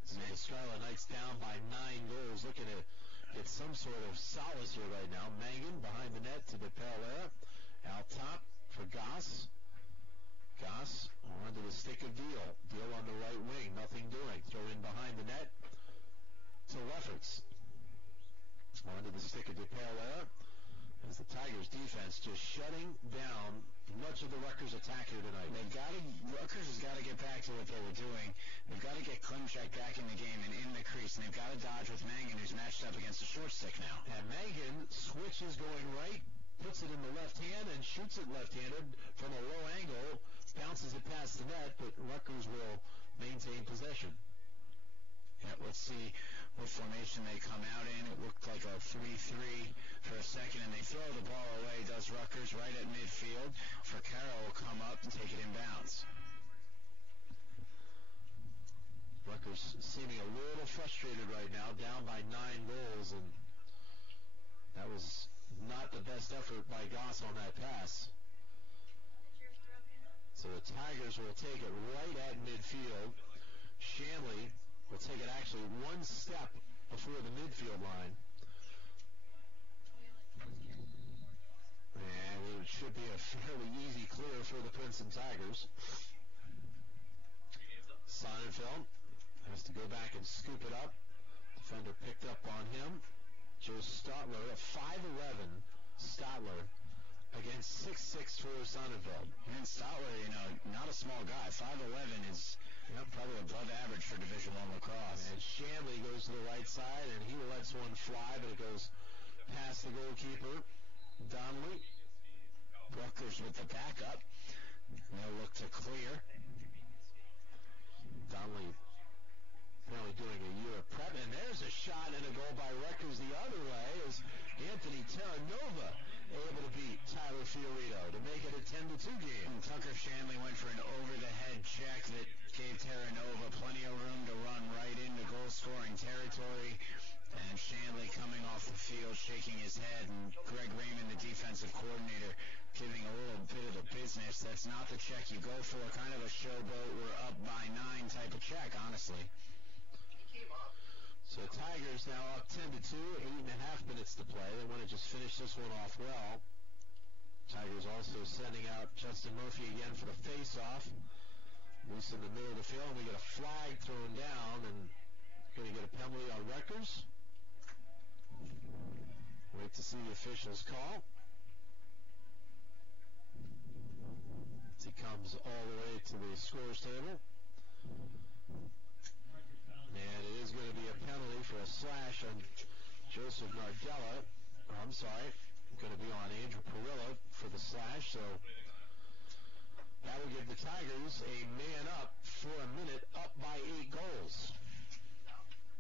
So the Scarlet Knights down by 9 goals. Looking to get some sort of solace here right now. Mangan behind the net to DePerolera. Out top for Goss. Goss onto the stick of Deal. Deal on the right wing. Nothing doing. Throw in behind the net to Lefferts. Onto the stick of DePerolera. As the Tigers defense just shutting down much of the Rutgers attack here tonight. Rutgers has got to get back to what they were doing. They've got to get Klimchak back in the game and in the crease, and they've got to dodge with Mangan, who's matched up against the short stick now. And Mangan switches going right, puts it in the left hand, and shoots it left-handed from a low angle, bounces it past the net, but Rutgers will maintain possession. Yeah, let's see what formation they come out in. It looked like a 3-3 for a second, and they throw the ball away. Does Rutgers right at midfield. For Carroll will come up and take it inbounds. Rutgers seeming a little frustrated right now, down by 9 goals, and that was not the best effort by Goss on that pass. So the Tigers will take it right at midfield. Shanley will take it actually 1 step before the midfield line. And it should be a fairly easy clear for the Princeton Tigers. Sonnenfeld has to go back and scoop it up. Defender picked up on him. Joe Stotler, a 5'11 Stotler against 6'6 for Sonnenfeld. And Stotler, not a small guy. 5'11 is Yep, probably above average for Division I lacrosse. And Shanley goes to the right side, and he lets one fly, but it goes past the goalkeeper. Donnelly. Rutgers with the backup. They'll look to clear. Donnelly apparently doing a year of prep, and there's a shot and a goal by Rutgers the other way as Anthony Terranova able to beat Tyler Fiorito to make it a 10-2 game. And Tucker Shanley went for an over-the-head check that gave Terranova plenty of room to run right into goal-scoring territory. And Shanley coming off the field, shaking his head, and Greg Raymond, the defensive coordinator, giving a little bit of the business. That's not the check you go for, kind of a showboat, we're up by 9 type of check, honestly. So Tigers now up 10-2, 8.5 minutes to play. They want to just finish this one off well. Tigers also sending out Justin Murphy again for the face-off. Loose in the middle of the field, and we get a flag thrown down, and going to get a penalty on Rutgers. Wait to see the officials call. As he comes all the way to the scores table. And it is going to be a penalty for a slash on Joseph Nardella. I'm sorry, going to be on Andrew Perillo for the slash. So that will give the Tigers a man up for a minute, up by 8 goals.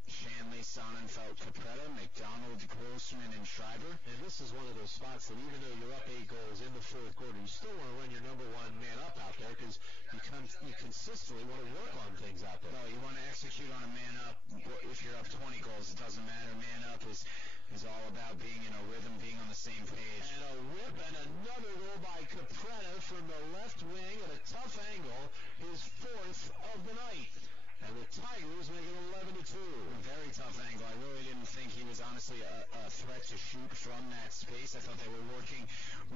Shanley, Sonnenfeld, Capretta, McDonald, Grossman, and Schreiber. And this is one of those spots that even though you're up 8 goals in the fourth quarter, you still want to run your number one man up out there because you consistently want to work on things out there. Well, you want to execute on a man up. If you're up 20 goals, it doesn't matter. Man up is all about being in a rhythm, being on the same page. And a whip and another goal by Capretta from the left wing at a tough angle, his 4th of the night. And the Tigers make it 11-2. Very tough angle. I really didn't think he was honestly a threat to shoot from that space. I thought they were working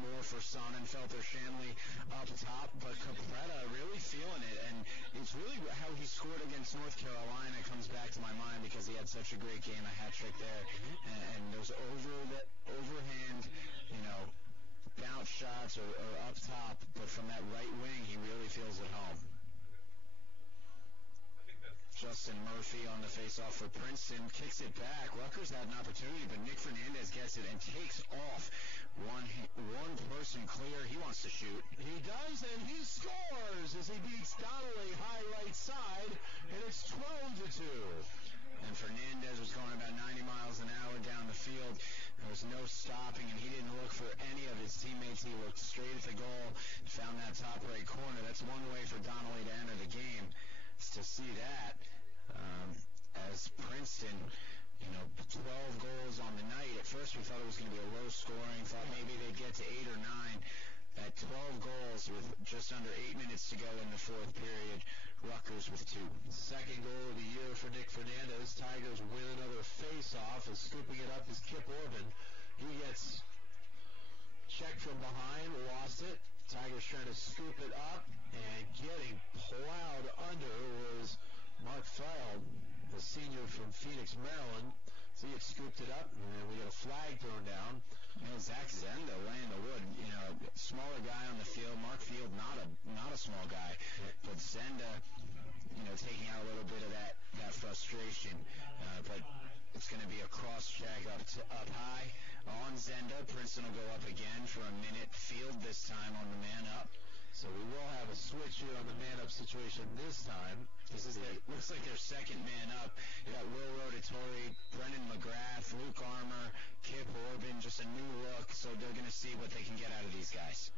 more for Sonnenfeld or Shanley up top, but Capretta really feeling it. And it's really how he scored against North Carolina comes back to my mind because he had such a great game, a hat trick there. And those overhand, bounce shots or up top, but from that right wing, he really feels at home. Justin Murphy on the face-off for Princeton, kicks it back. Rutgers had an opportunity, but Nick Fernandez gets it and takes off. One person clear. He wants to shoot. He does, and he scores as he beats Donnelly high right side, and it's 12-2. And Fernandez was going about 90 miles an hour down the field. There was no stopping, and he didn't look for any of his teammates. He looked straight at the goal, found that top right corner. That's one way for Donnelly to enter the game. To see that as Princeton, 12 goals on the night. At first we thought it was going to be a low scoring, thought maybe they'd get to 8 or 9. At 12 goals with just under 8 minutes to go in the fourth period, Rutgers with 2. Second goal of the year for Nick Fernandez. Tigers win another face-off as scooping it up is Kip Orban. He gets checked from behind, lost it. Tigers trying to scoop it up, and getting plowed under was Mark Feld, the senior from Phoenix, Maryland. So he had scooped it up, and we got a flag thrown down. Zach Zenda laying the wood. Smaller guy on the field. Mark Field, not a small guy, but Zenda, taking out a little bit of that frustration. But it's going to be a cross check up high on Zenda. Princeton will go up again for a minute. Field this time on the man up. So we will have a switch here on the man-up situation this time. Looks like their second man up. You got Will Rotatori, Brennan McGrath, Luke Armour, Kip Orban, just a new look. So they're going to see what they can get out of these guys.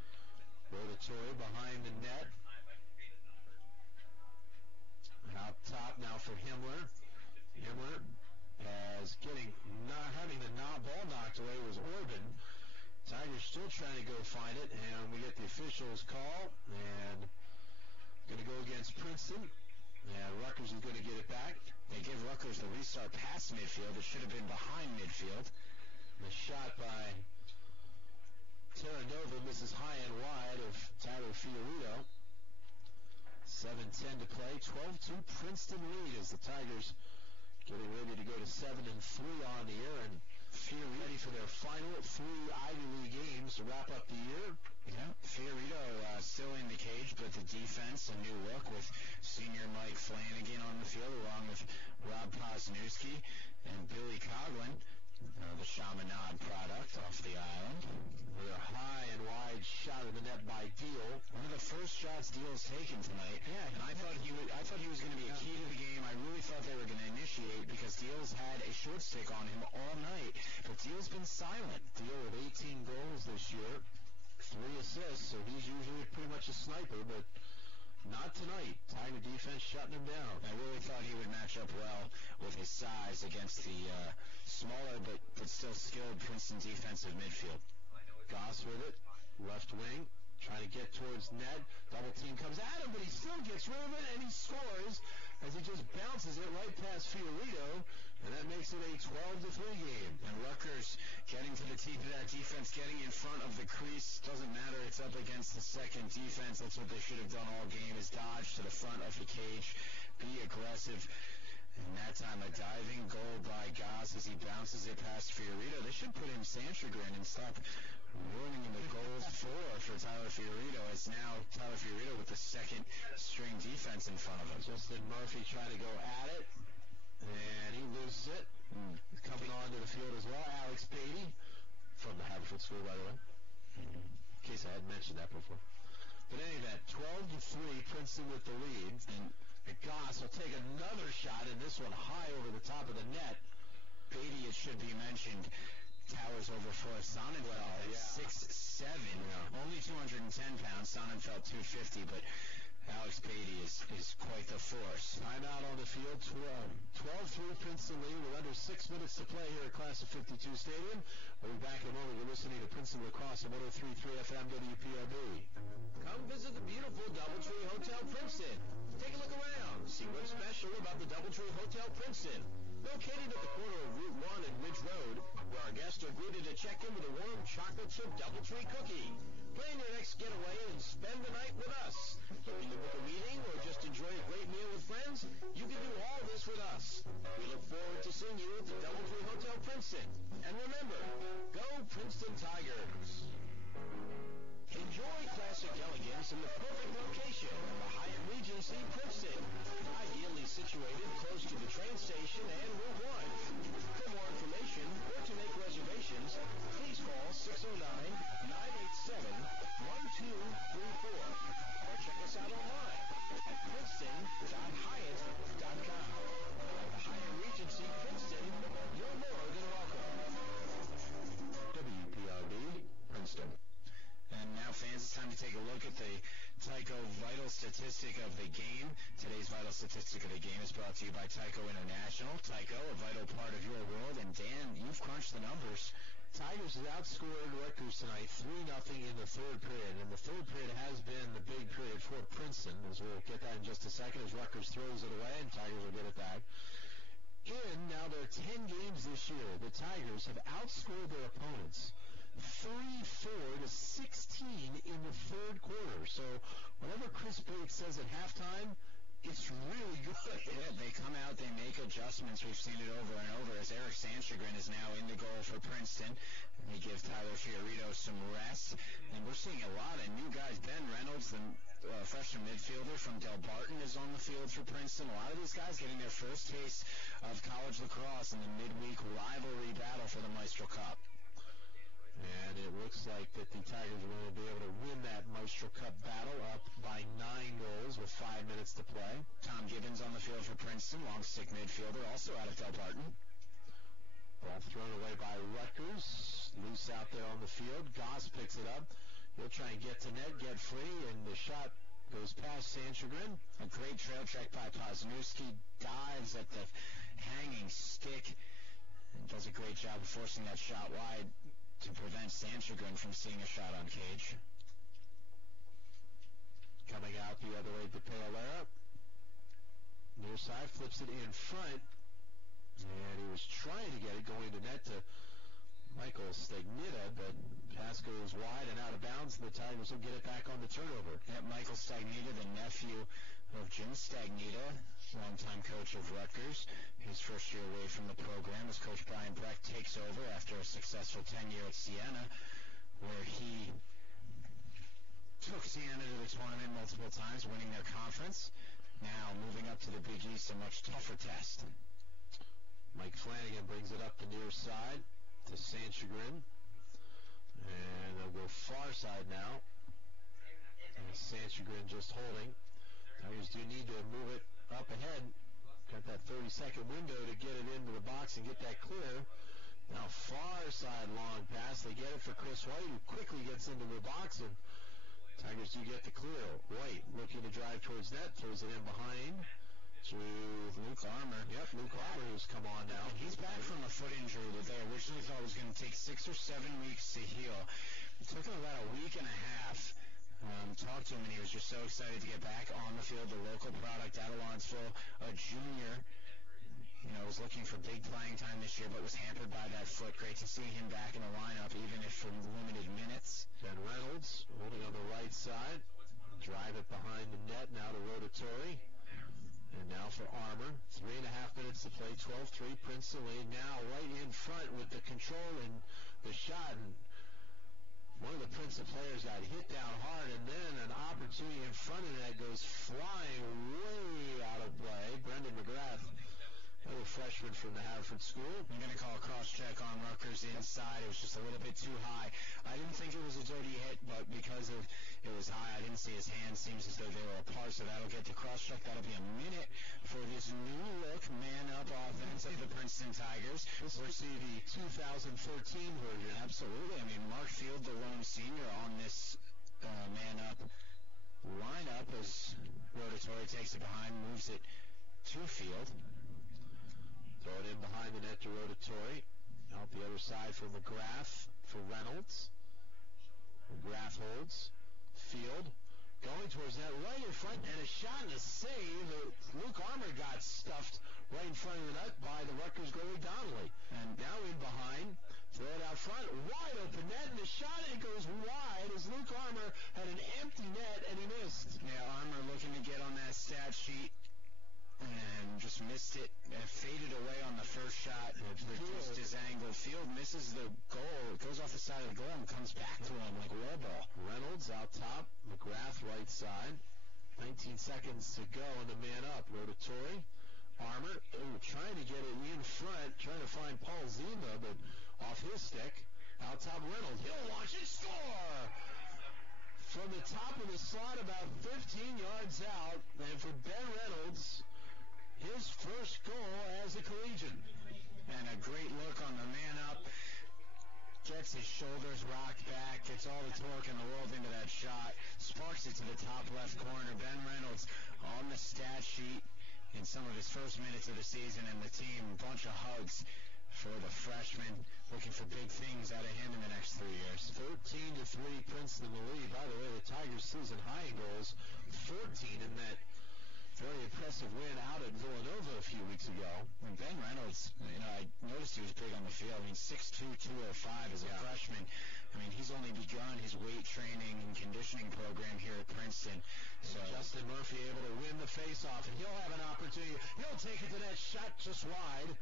Rotatori behind the net. Out top now for Himmler. Himmler as having the ball knocked away was Orban. Tigers still trying to go find it, and we get the officials call, and going to go against Princeton, and Rutgers is going to get it back. They give Rutgers the restart past midfield. It should have been behind midfield. The shot by Terranova misses high and wide of Tyler Fiorito. 7:10 to play, 12-2 Princeton lead as the Tigers getting ready to go to 7-3 on the year, and ready for their final 3 Ivy League games to wrap up the year. Yeah, Fiorito still in the cage, but the defense, a new look with senior Mike Flanagan on the field, along with Rob Posnewski and Billy Coughlin, the Chaminade product off the island. With a high and wide shot of the net by Deal. One of the first shots Deal's taken tonight. Yeah, and I thought he was going to be a key to the game. I really thought they were going to initiate because Deal's had a short stick on him all night, but Deal's been silent. Deal with 18 goals this year, 3 assists, so he's usually pretty much a sniper, but not tonight. Tiger defense shutting him down. I really thought he would match up well with his size against the smaller but still skilled Princeton defensive midfield. Goss with it, left wing, trying to get towards net. Double team comes at him, but he still gets rid of it, and he scores as he just bounces it right past Fiorito, and that makes it a 12-3 game. And Rutgers getting to the teeth of that defense, getting in front of the crease. Doesn't matter, it's up against the second defense. That's what they should have done all game, is dodge to the front of the cage, be aggressive. And that time, a diving goal by Goss as he bounces it past Fiorito. They should put in Sanchagrin and stop ruining the goals for Tyler Fiorito, as now Tyler Fiorito with the second string defense in front of him. Justin Murphy trying to go at it, and he loses it. He's coming onto the field as well. Alex Beatty from the Haverford School, by the way, in case I hadn't mentioned that before. But anyway, that 12-3, Princeton with the lead, and Goss will take another shot, and this one high over the top of the net. Beatty, it should be mentioned, towers over for Sonnenfeld at 6'7", only 210 pounds. Sonnenfeld 250, but Alex Beatty is quite the force. Timeout on the field, 12-3 Princeton lead with under 6 minutes to play here at Class of 52 Stadium. We'll be back in a moment. You're listening to Princeton Lacrosse on 103.3 FM WPRB. Come visit the beautiful Doubletree Hotel Princeton. Take a look around. See what's special about the Doubletree Hotel Princeton. Located at the corner of Route 1 and Ridge Road, where our guests are greeted to check in with a warm chocolate chip Doubletree cookie. Plan your next getaway and spend the night with us. Looking to book a meeting or just enjoy a great meal with friends? You can do all this with us. We look forward to seeing you at the Doubletree Hotel Princeton. And remember, go Princeton Tigers! Enjoy classic elegance in the perfect location of the Hyatt Regency Princeton. Ideally situated close to the train station and Route 1. For more information or to make reservations, please call 609-987-1234 or check us out online at princeton.hyatt.com. At the Hyatt Regency Princeton, you're more than welcome. WPRB, Princeton. And now, fans, it's time to take a look at the Tyco Vital Statistic of the game. Today's Vital Statistic of the game is brought to you by Tyco International. Tyco, a vital part of your world. And, Dan, you've crunched the numbers. Tigers has outscored Rutgers tonight 3-0 in the third period. And the third period has been the big period for Princeton, as we'll get that in just a second, as Rutgers throws it away, and Tigers will get it back. Now there are 10 games this year. The Tigers have outscored their opponents 34-16 in the third quarter. So whatever Chris Bates says at halftime, it's really good. Yeah, they come out, they make adjustments. We've seen it over and over as Eric Sanchagrin is now in the goal for Princeton. And they give Tyler Fiorito some rest. And we're seeing a lot of new guys. Ben Reynolds, the freshman midfielder from Del Barton, is on the field for Princeton. A lot of these guys getting their first taste of college lacrosse in the midweek rivalry battle for the Maestro Cup. And it looks like that the Tigers are going to be able to win that Maestro Cup battle up by 9 goals with 5 minutes to play. Tom Gibbons on the field for Princeton, long stick midfielder, also out of Del Barton. Ball thrown away by Rutgers. Loose out there on the field. Goss picks it up. He'll try and get to net, get free, and the shot goes past Sanchagrin. A great trail check by Posnewski. Dives at the hanging stick and does a great job of forcing that shot wide to prevent Sanchagrin from seeing a shot on cage. Coming out the other way to Paolera. Near side, flips it in front. And he was trying to get it going to net to Michael Stagnita, but pass goes wide and out of bounds, and the Tigers will get it back on the turnover. Yeah, Michael Stagnita, the nephew of Jim Stagnita, longtime coach of Rutgers. His first year away from the program as Coach Brian Brecht takes over after a successful tenure at Siena, where he took Siena to the tournament multiple times, winning their conference. Now moving up to the Big East, a much tougher test. Mike Flanagan brings it up the near side to Sanchagrin. And they'll go far side now. And Sanchagrin just holding. Tigers do need to move it up ahead. Got that 30-second window to get it into the box and get that clear. Now far side long pass. They get it for Chris White, who quickly gets into the box, and Tigers do get the clear. White looking to drive towards net, throws it in behind to Luke Armour. Yep, Luke Armour, who's come on now. And he's back from a foot injury that they originally thought was going to take 6 or 7 weeks to heal. It took him about a week and a half. Talked to him, and he was just so excited to get back on the field. The local product out of Lawrenceville, a junior. You know, was looking for big playing time this year, but was hampered by that foot. Great to see him back in the lineup, even if for limited minutes. Ben Reynolds holding on the right side. Drive it behind the net, now to Rotatori. And now for Armour. 3.5 minutes to play, 12-3, Princeton lead. Now right in front with the control and the shot. And one of the Princeton players got hit down hard, and then an opportunity in front of that goes flying way out of play. Brendan McGrath, another freshman from the Haverford School. I'm going to call a cross-check on Rutgers inside. It was just a little bit too high. I didn't think it was a dirty hit, but because of it was high, I didn't see his hands. Seems as though they were apart, so that'll get the cross-check. That'll be a minute for this new-look man-up offense of the Princeton Tigers. This will see the 2014 version. Absolutely. I mean, Mark Field, the lone senior on this man-up lineup as Rotatori takes it behind, moves it to Field. Throw it in behind the net to Rotatori. Out the other side for McGrath, for Reynolds. McGrath holds. Field going towards that right in front, and a shot and a save. Luke Armour got stuffed right in front of the net by the Rutgers goalie Donnelly. And now in behind, throw it out front, wide open net, and the shot, and it goes wide as Luke Armour had an empty net, and he missed. Yeah, Armour looking to get on that stat sheet. And just missed it. Faded away on the first shot. Reduced his angle. Field misses the goal. It goes off the side of the goal and comes back to him like a wall ball. Reynolds out top. McGrath right side. 19 seconds to go on the man up. Rotatori. Armour. Trying to get it in front. Trying to find Paul Zima, but off his stick. Out top Reynolds. He'll launch it. Score! From the top of the slot about 15 yards out. And for Ben Reynolds, his first goal as a collegian. And a great look on the man up. Gets his shoulders rocked back. Gets all the torque in the world into that shot. Sparks it to the top left corner. Ben Reynolds on the stat sheet in some of his first minutes of the season, and the team, a bunch of hugs for the freshman. Looking for big things out of him in the next 3 years. 13-3 Princeton in the lead. By the way, the Tigers season high in goals. 14 in that very impressive win out at Villanova a few weeks ago. And Ben Reynolds, I noticed he was big on the field. I mean, 6'2", 205 as a freshman. I mean, he's only begun his weight training and conditioning program here at Princeton. So Justin Murphy able to win the face-off, and he'll have an opportunity. He'll take it to that shot just wide.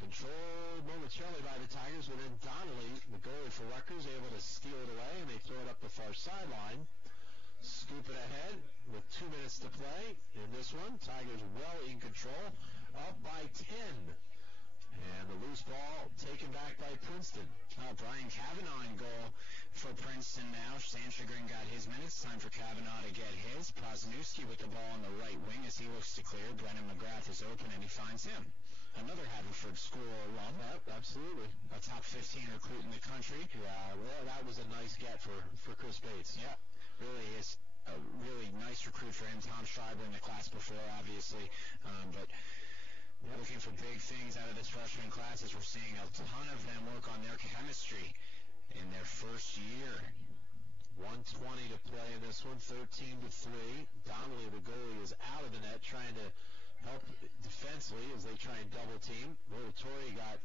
Controlled momentarily by the Tigers, but then Donnelly, the goalie for Rutgers, able to steal it away, and they throw it up the far sideline. Scoop it ahead with 2 minutes to play in this one. Tigers well in control, up by 10. And the loose ball taken back by Princeton. Brian Kavanaugh in goal for Princeton now. Sanchagrin got his minutes. Time for Kavanaugh to get his. Prosnewski with the ball on the right wing as he looks to clear. Brennan McGrath is open, and he finds him. Another Haverford School alum. Yep, absolutely. A top 15 recruit in the country. Yeah, well, that was a nice get for Chris Bates. Yeah. Really is a really nice recruit for him. Tom Schreiber in the class before, obviously. But looking for big things out of this freshman class as we're seeing a ton of them work on their chemistry in their first year. 1:20 to play in this one, 13-3. Donnelly, the goalie, is out of the net trying to help defensively as they try and double team. Rotatori got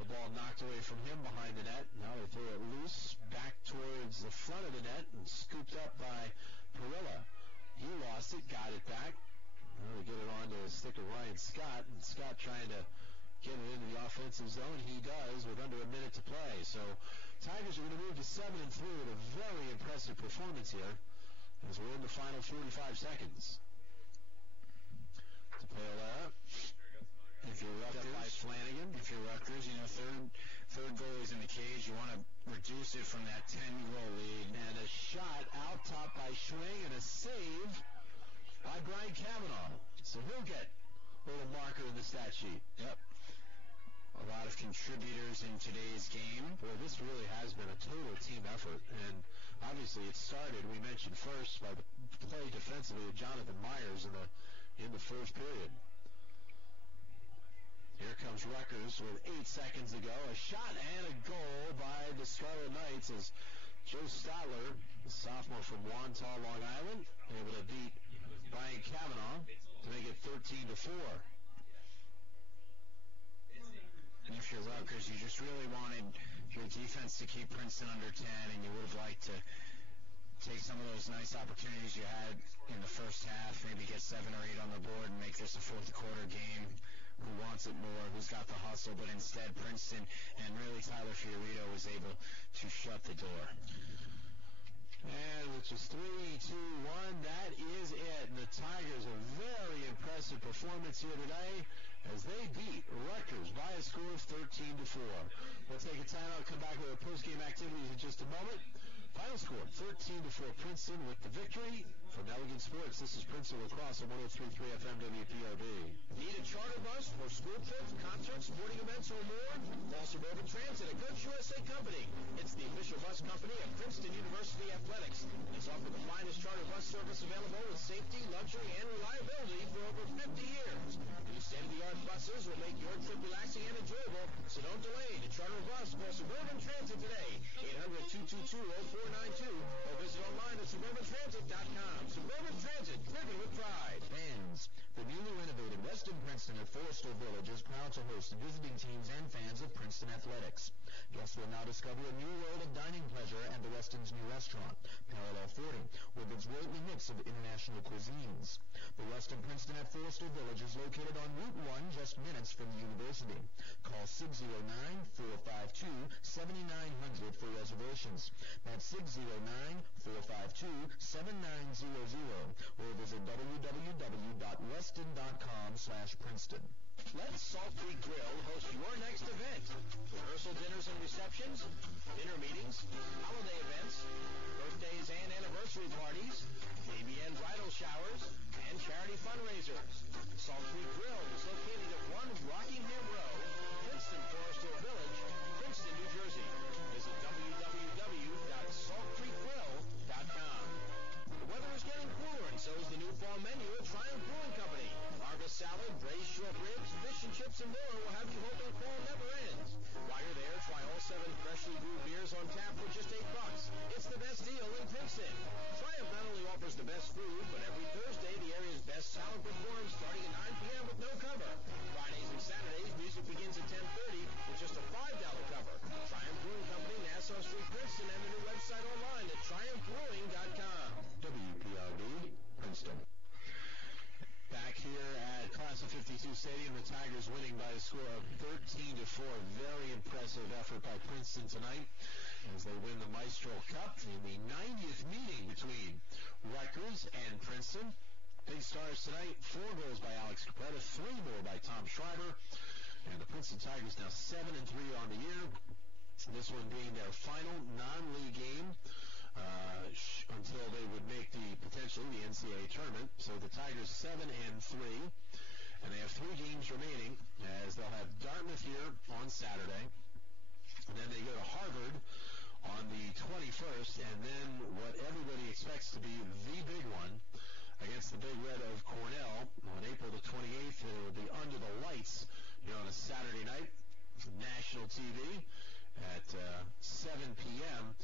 the ball knocked away from him behind the net. Now they throw it loose back towards the front of the net and scooped up by Perilla. He lost it, got it back. Now they get it on to the stick of Ryan Scott, and Scott trying to get it into the offensive zone. He does with under a minute to play. So Tigers are going to move to 7-3 with a very impressive performance here. as we're in the final 45 seconds. To Paola. If you're Rutgers, you know, third goalie's in the cage. You want to reduce it from that 10-goal lead. And a shot out top by Schwing and a save by Brian Kavanaugh. So he'll get a little marker in the stat sheet. Yep. A lot of contributors in today's game. Boy, this really has been a total team effort. And obviously it started, we mentioned first, by the play defensively of Jonathan Myers in the first period. Here comes Rutgers with 8 seconds to go. A shot and a goal by the Scarlet Knights as Joe Stotler, the sophomore from Wantagh, Long Island, able to beat Brian Kavanaugh to make it 13-4. And if you're Rutgers, you just really wanted your defense to keep Princeton under 10, and you would have liked to take some of those nice opportunities you had in the first half, maybe get 7 or 8 on the board and make this a fourth quarter game. Who wants it more, who's got the hustle, but instead Princeton and really Tyler Fiorito was able to shut the door. And with just 3, 2, 1, that is it. And the Tigers, a very impressive performance here today as they beat Rutgers by a score of 13-4. We'll take a timeout, come back with our post-game activities in just a moment. Final score, 13-4, Princeton with the victory. From Elegant Sports, this is Princeton Lacrosse on 103.3 FM WPRB. Need a charter bus for school trips, concerts, sporting events, or more? Call Suburban Transit, a Coach USA company. It's the official bus company of Princeton University Athletics. It's offered the finest charter bus service available with safety, luxury, and reliability for over 50 years. These state-of-the-art buses will make your trip relaxing and enjoyable, so don't delay. To charter a bus, call Suburban Transit today, 800-222-0492, or visit online at suburbantransit.com. Suburban Transit, driven with pride. Fans, the newly renovated Westin Princeton at Forrestal Village is proud to host visiting teams and fans of Princeton Athletics. Guests will now discover a new world of dining pleasure at the Westin's new restaurant, Parallel 40, with its worldly mix of international cuisines. The Westin Princeton at Forrestal Village is located on Route 1, just minutes from the university. Call 609-452-7900 for reservations. That's 609-452-7900, or visit www.westin.com/Princeton. Let Salt Creek Grill host your next event. Rehearsal dinners and receptions, dinner meetings, holiday events, birthdays and anniversary parties, baby and bridal showers, and charity fundraisers. Salt Creek Grill is located at 1 Rockingham Road, Princeton, Forrestal Village, Princeton, New Jersey. Visit www.saltcreekgrill.com. The weather is getting cooler, and so is the new fall menu at Triumph Brewing Company. Harvest salad, braised short ribs, fish and chips, and more will have you hoping fall never ends. While you're there, try all 7 freshly brewed beers on tap for just $8. It's the best deal in Princeton. Triumph not only offers the best food, but every Thursday the area's best salad performs starting at 9 p.m. with no cover. Fridays and Saturdays, music begins at 10:30 with just a $5 cover. Triumph Brewing Company, Nassau Street, Princeton, and the new website online at triumphbrewing.com. WPRB, Princeton. Back here at Class of 52 Stadium, the Tigers winning by a score of 13-4. Very impressive effort by Princeton tonight as they win the Maestro Cup in the 90th meeting between Rutgers and Princeton. Big stars tonight, 4 goals by Alex Capretta, 3 more by Tom Schreiber. And the Princeton Tigers now 7-3 on the year. This one being their final non-league game until they would make potentially the NCAA tournament. So the Tigers 7-3, and they have 3 games remaining as they'll have Dartmouth here on Saturday, and then they go to Harvard on the 21st, and then what everybody expects to be the big one against the Big Red of Cornell on April the 28th. It will be under the lights here on a Saturday night, national TV at 7 p.m.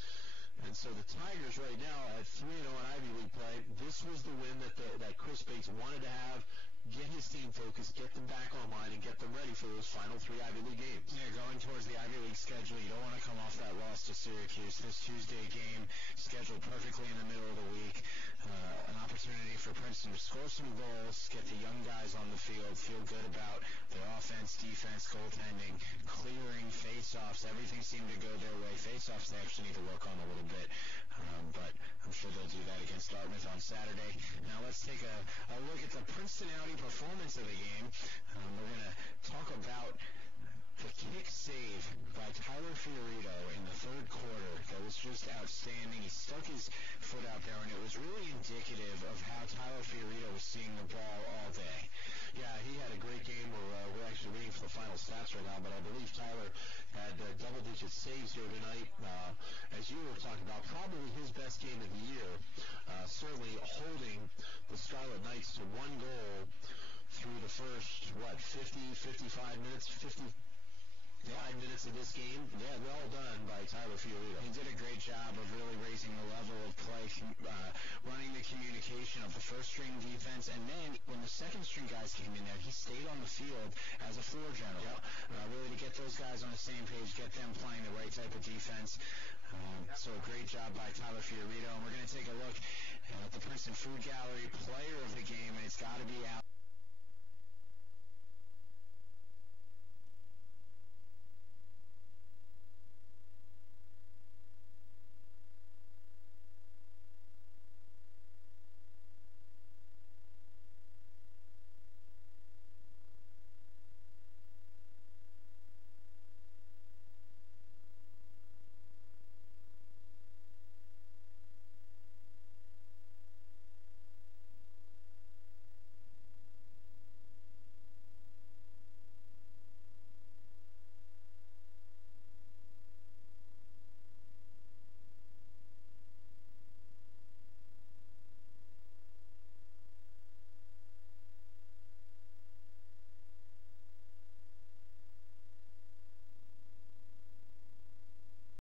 And so the Tigers right now at 3-0 in Ivy League play. This was the win that Chris Bates wanted to have. Get his team focused, get them back online, and get them ready for those final 3 Ivy League games. Yeah, going towards the Ivy League schedule, you don't want to come off that loss to Syracuse. This Tuesday game scheduled perfectly in the middle of the week. An opportunity for Princeton to score some goals, get the young guys on the field, feel good about their offense, defense, goaltending, clearing, face-offs. Everything seemed to go their way. Face-offs they actually need to work on a little bit. But I'm sure they'll do that against Dartmouth on Saturday. Now let's take a look at the Princeton Audi performance of the game. We're going to talk about the kick save by Tyler Fiorito in the third quarter. That was just outstanding. He stuck his foot out there, and it was really indicative of how Tyler Fiorito was seeing the ball all day. Yeah, he had a great game. We're actually waiting for the final stats right now, but I believe Tyler had double-digit saves here tonight. As you were talking about, probably his best game of the year. Certainly holding the Scarlet Knights to one goal through the first, 55 minutes, 55 minutes of this game. Yeah, well done by Tyler Fiorito. He did a great job of really raising the level of play, running the communication of the first-string defense, and then when the second-string guys came in there, he stayed on the field as a floor general. Really to get those guys on the same page, get them playing the right type of defense. So a great job by Tyler Fiorito. And we're going to take a look at the Princeton Food Gallery player of the game, and it's got to be out.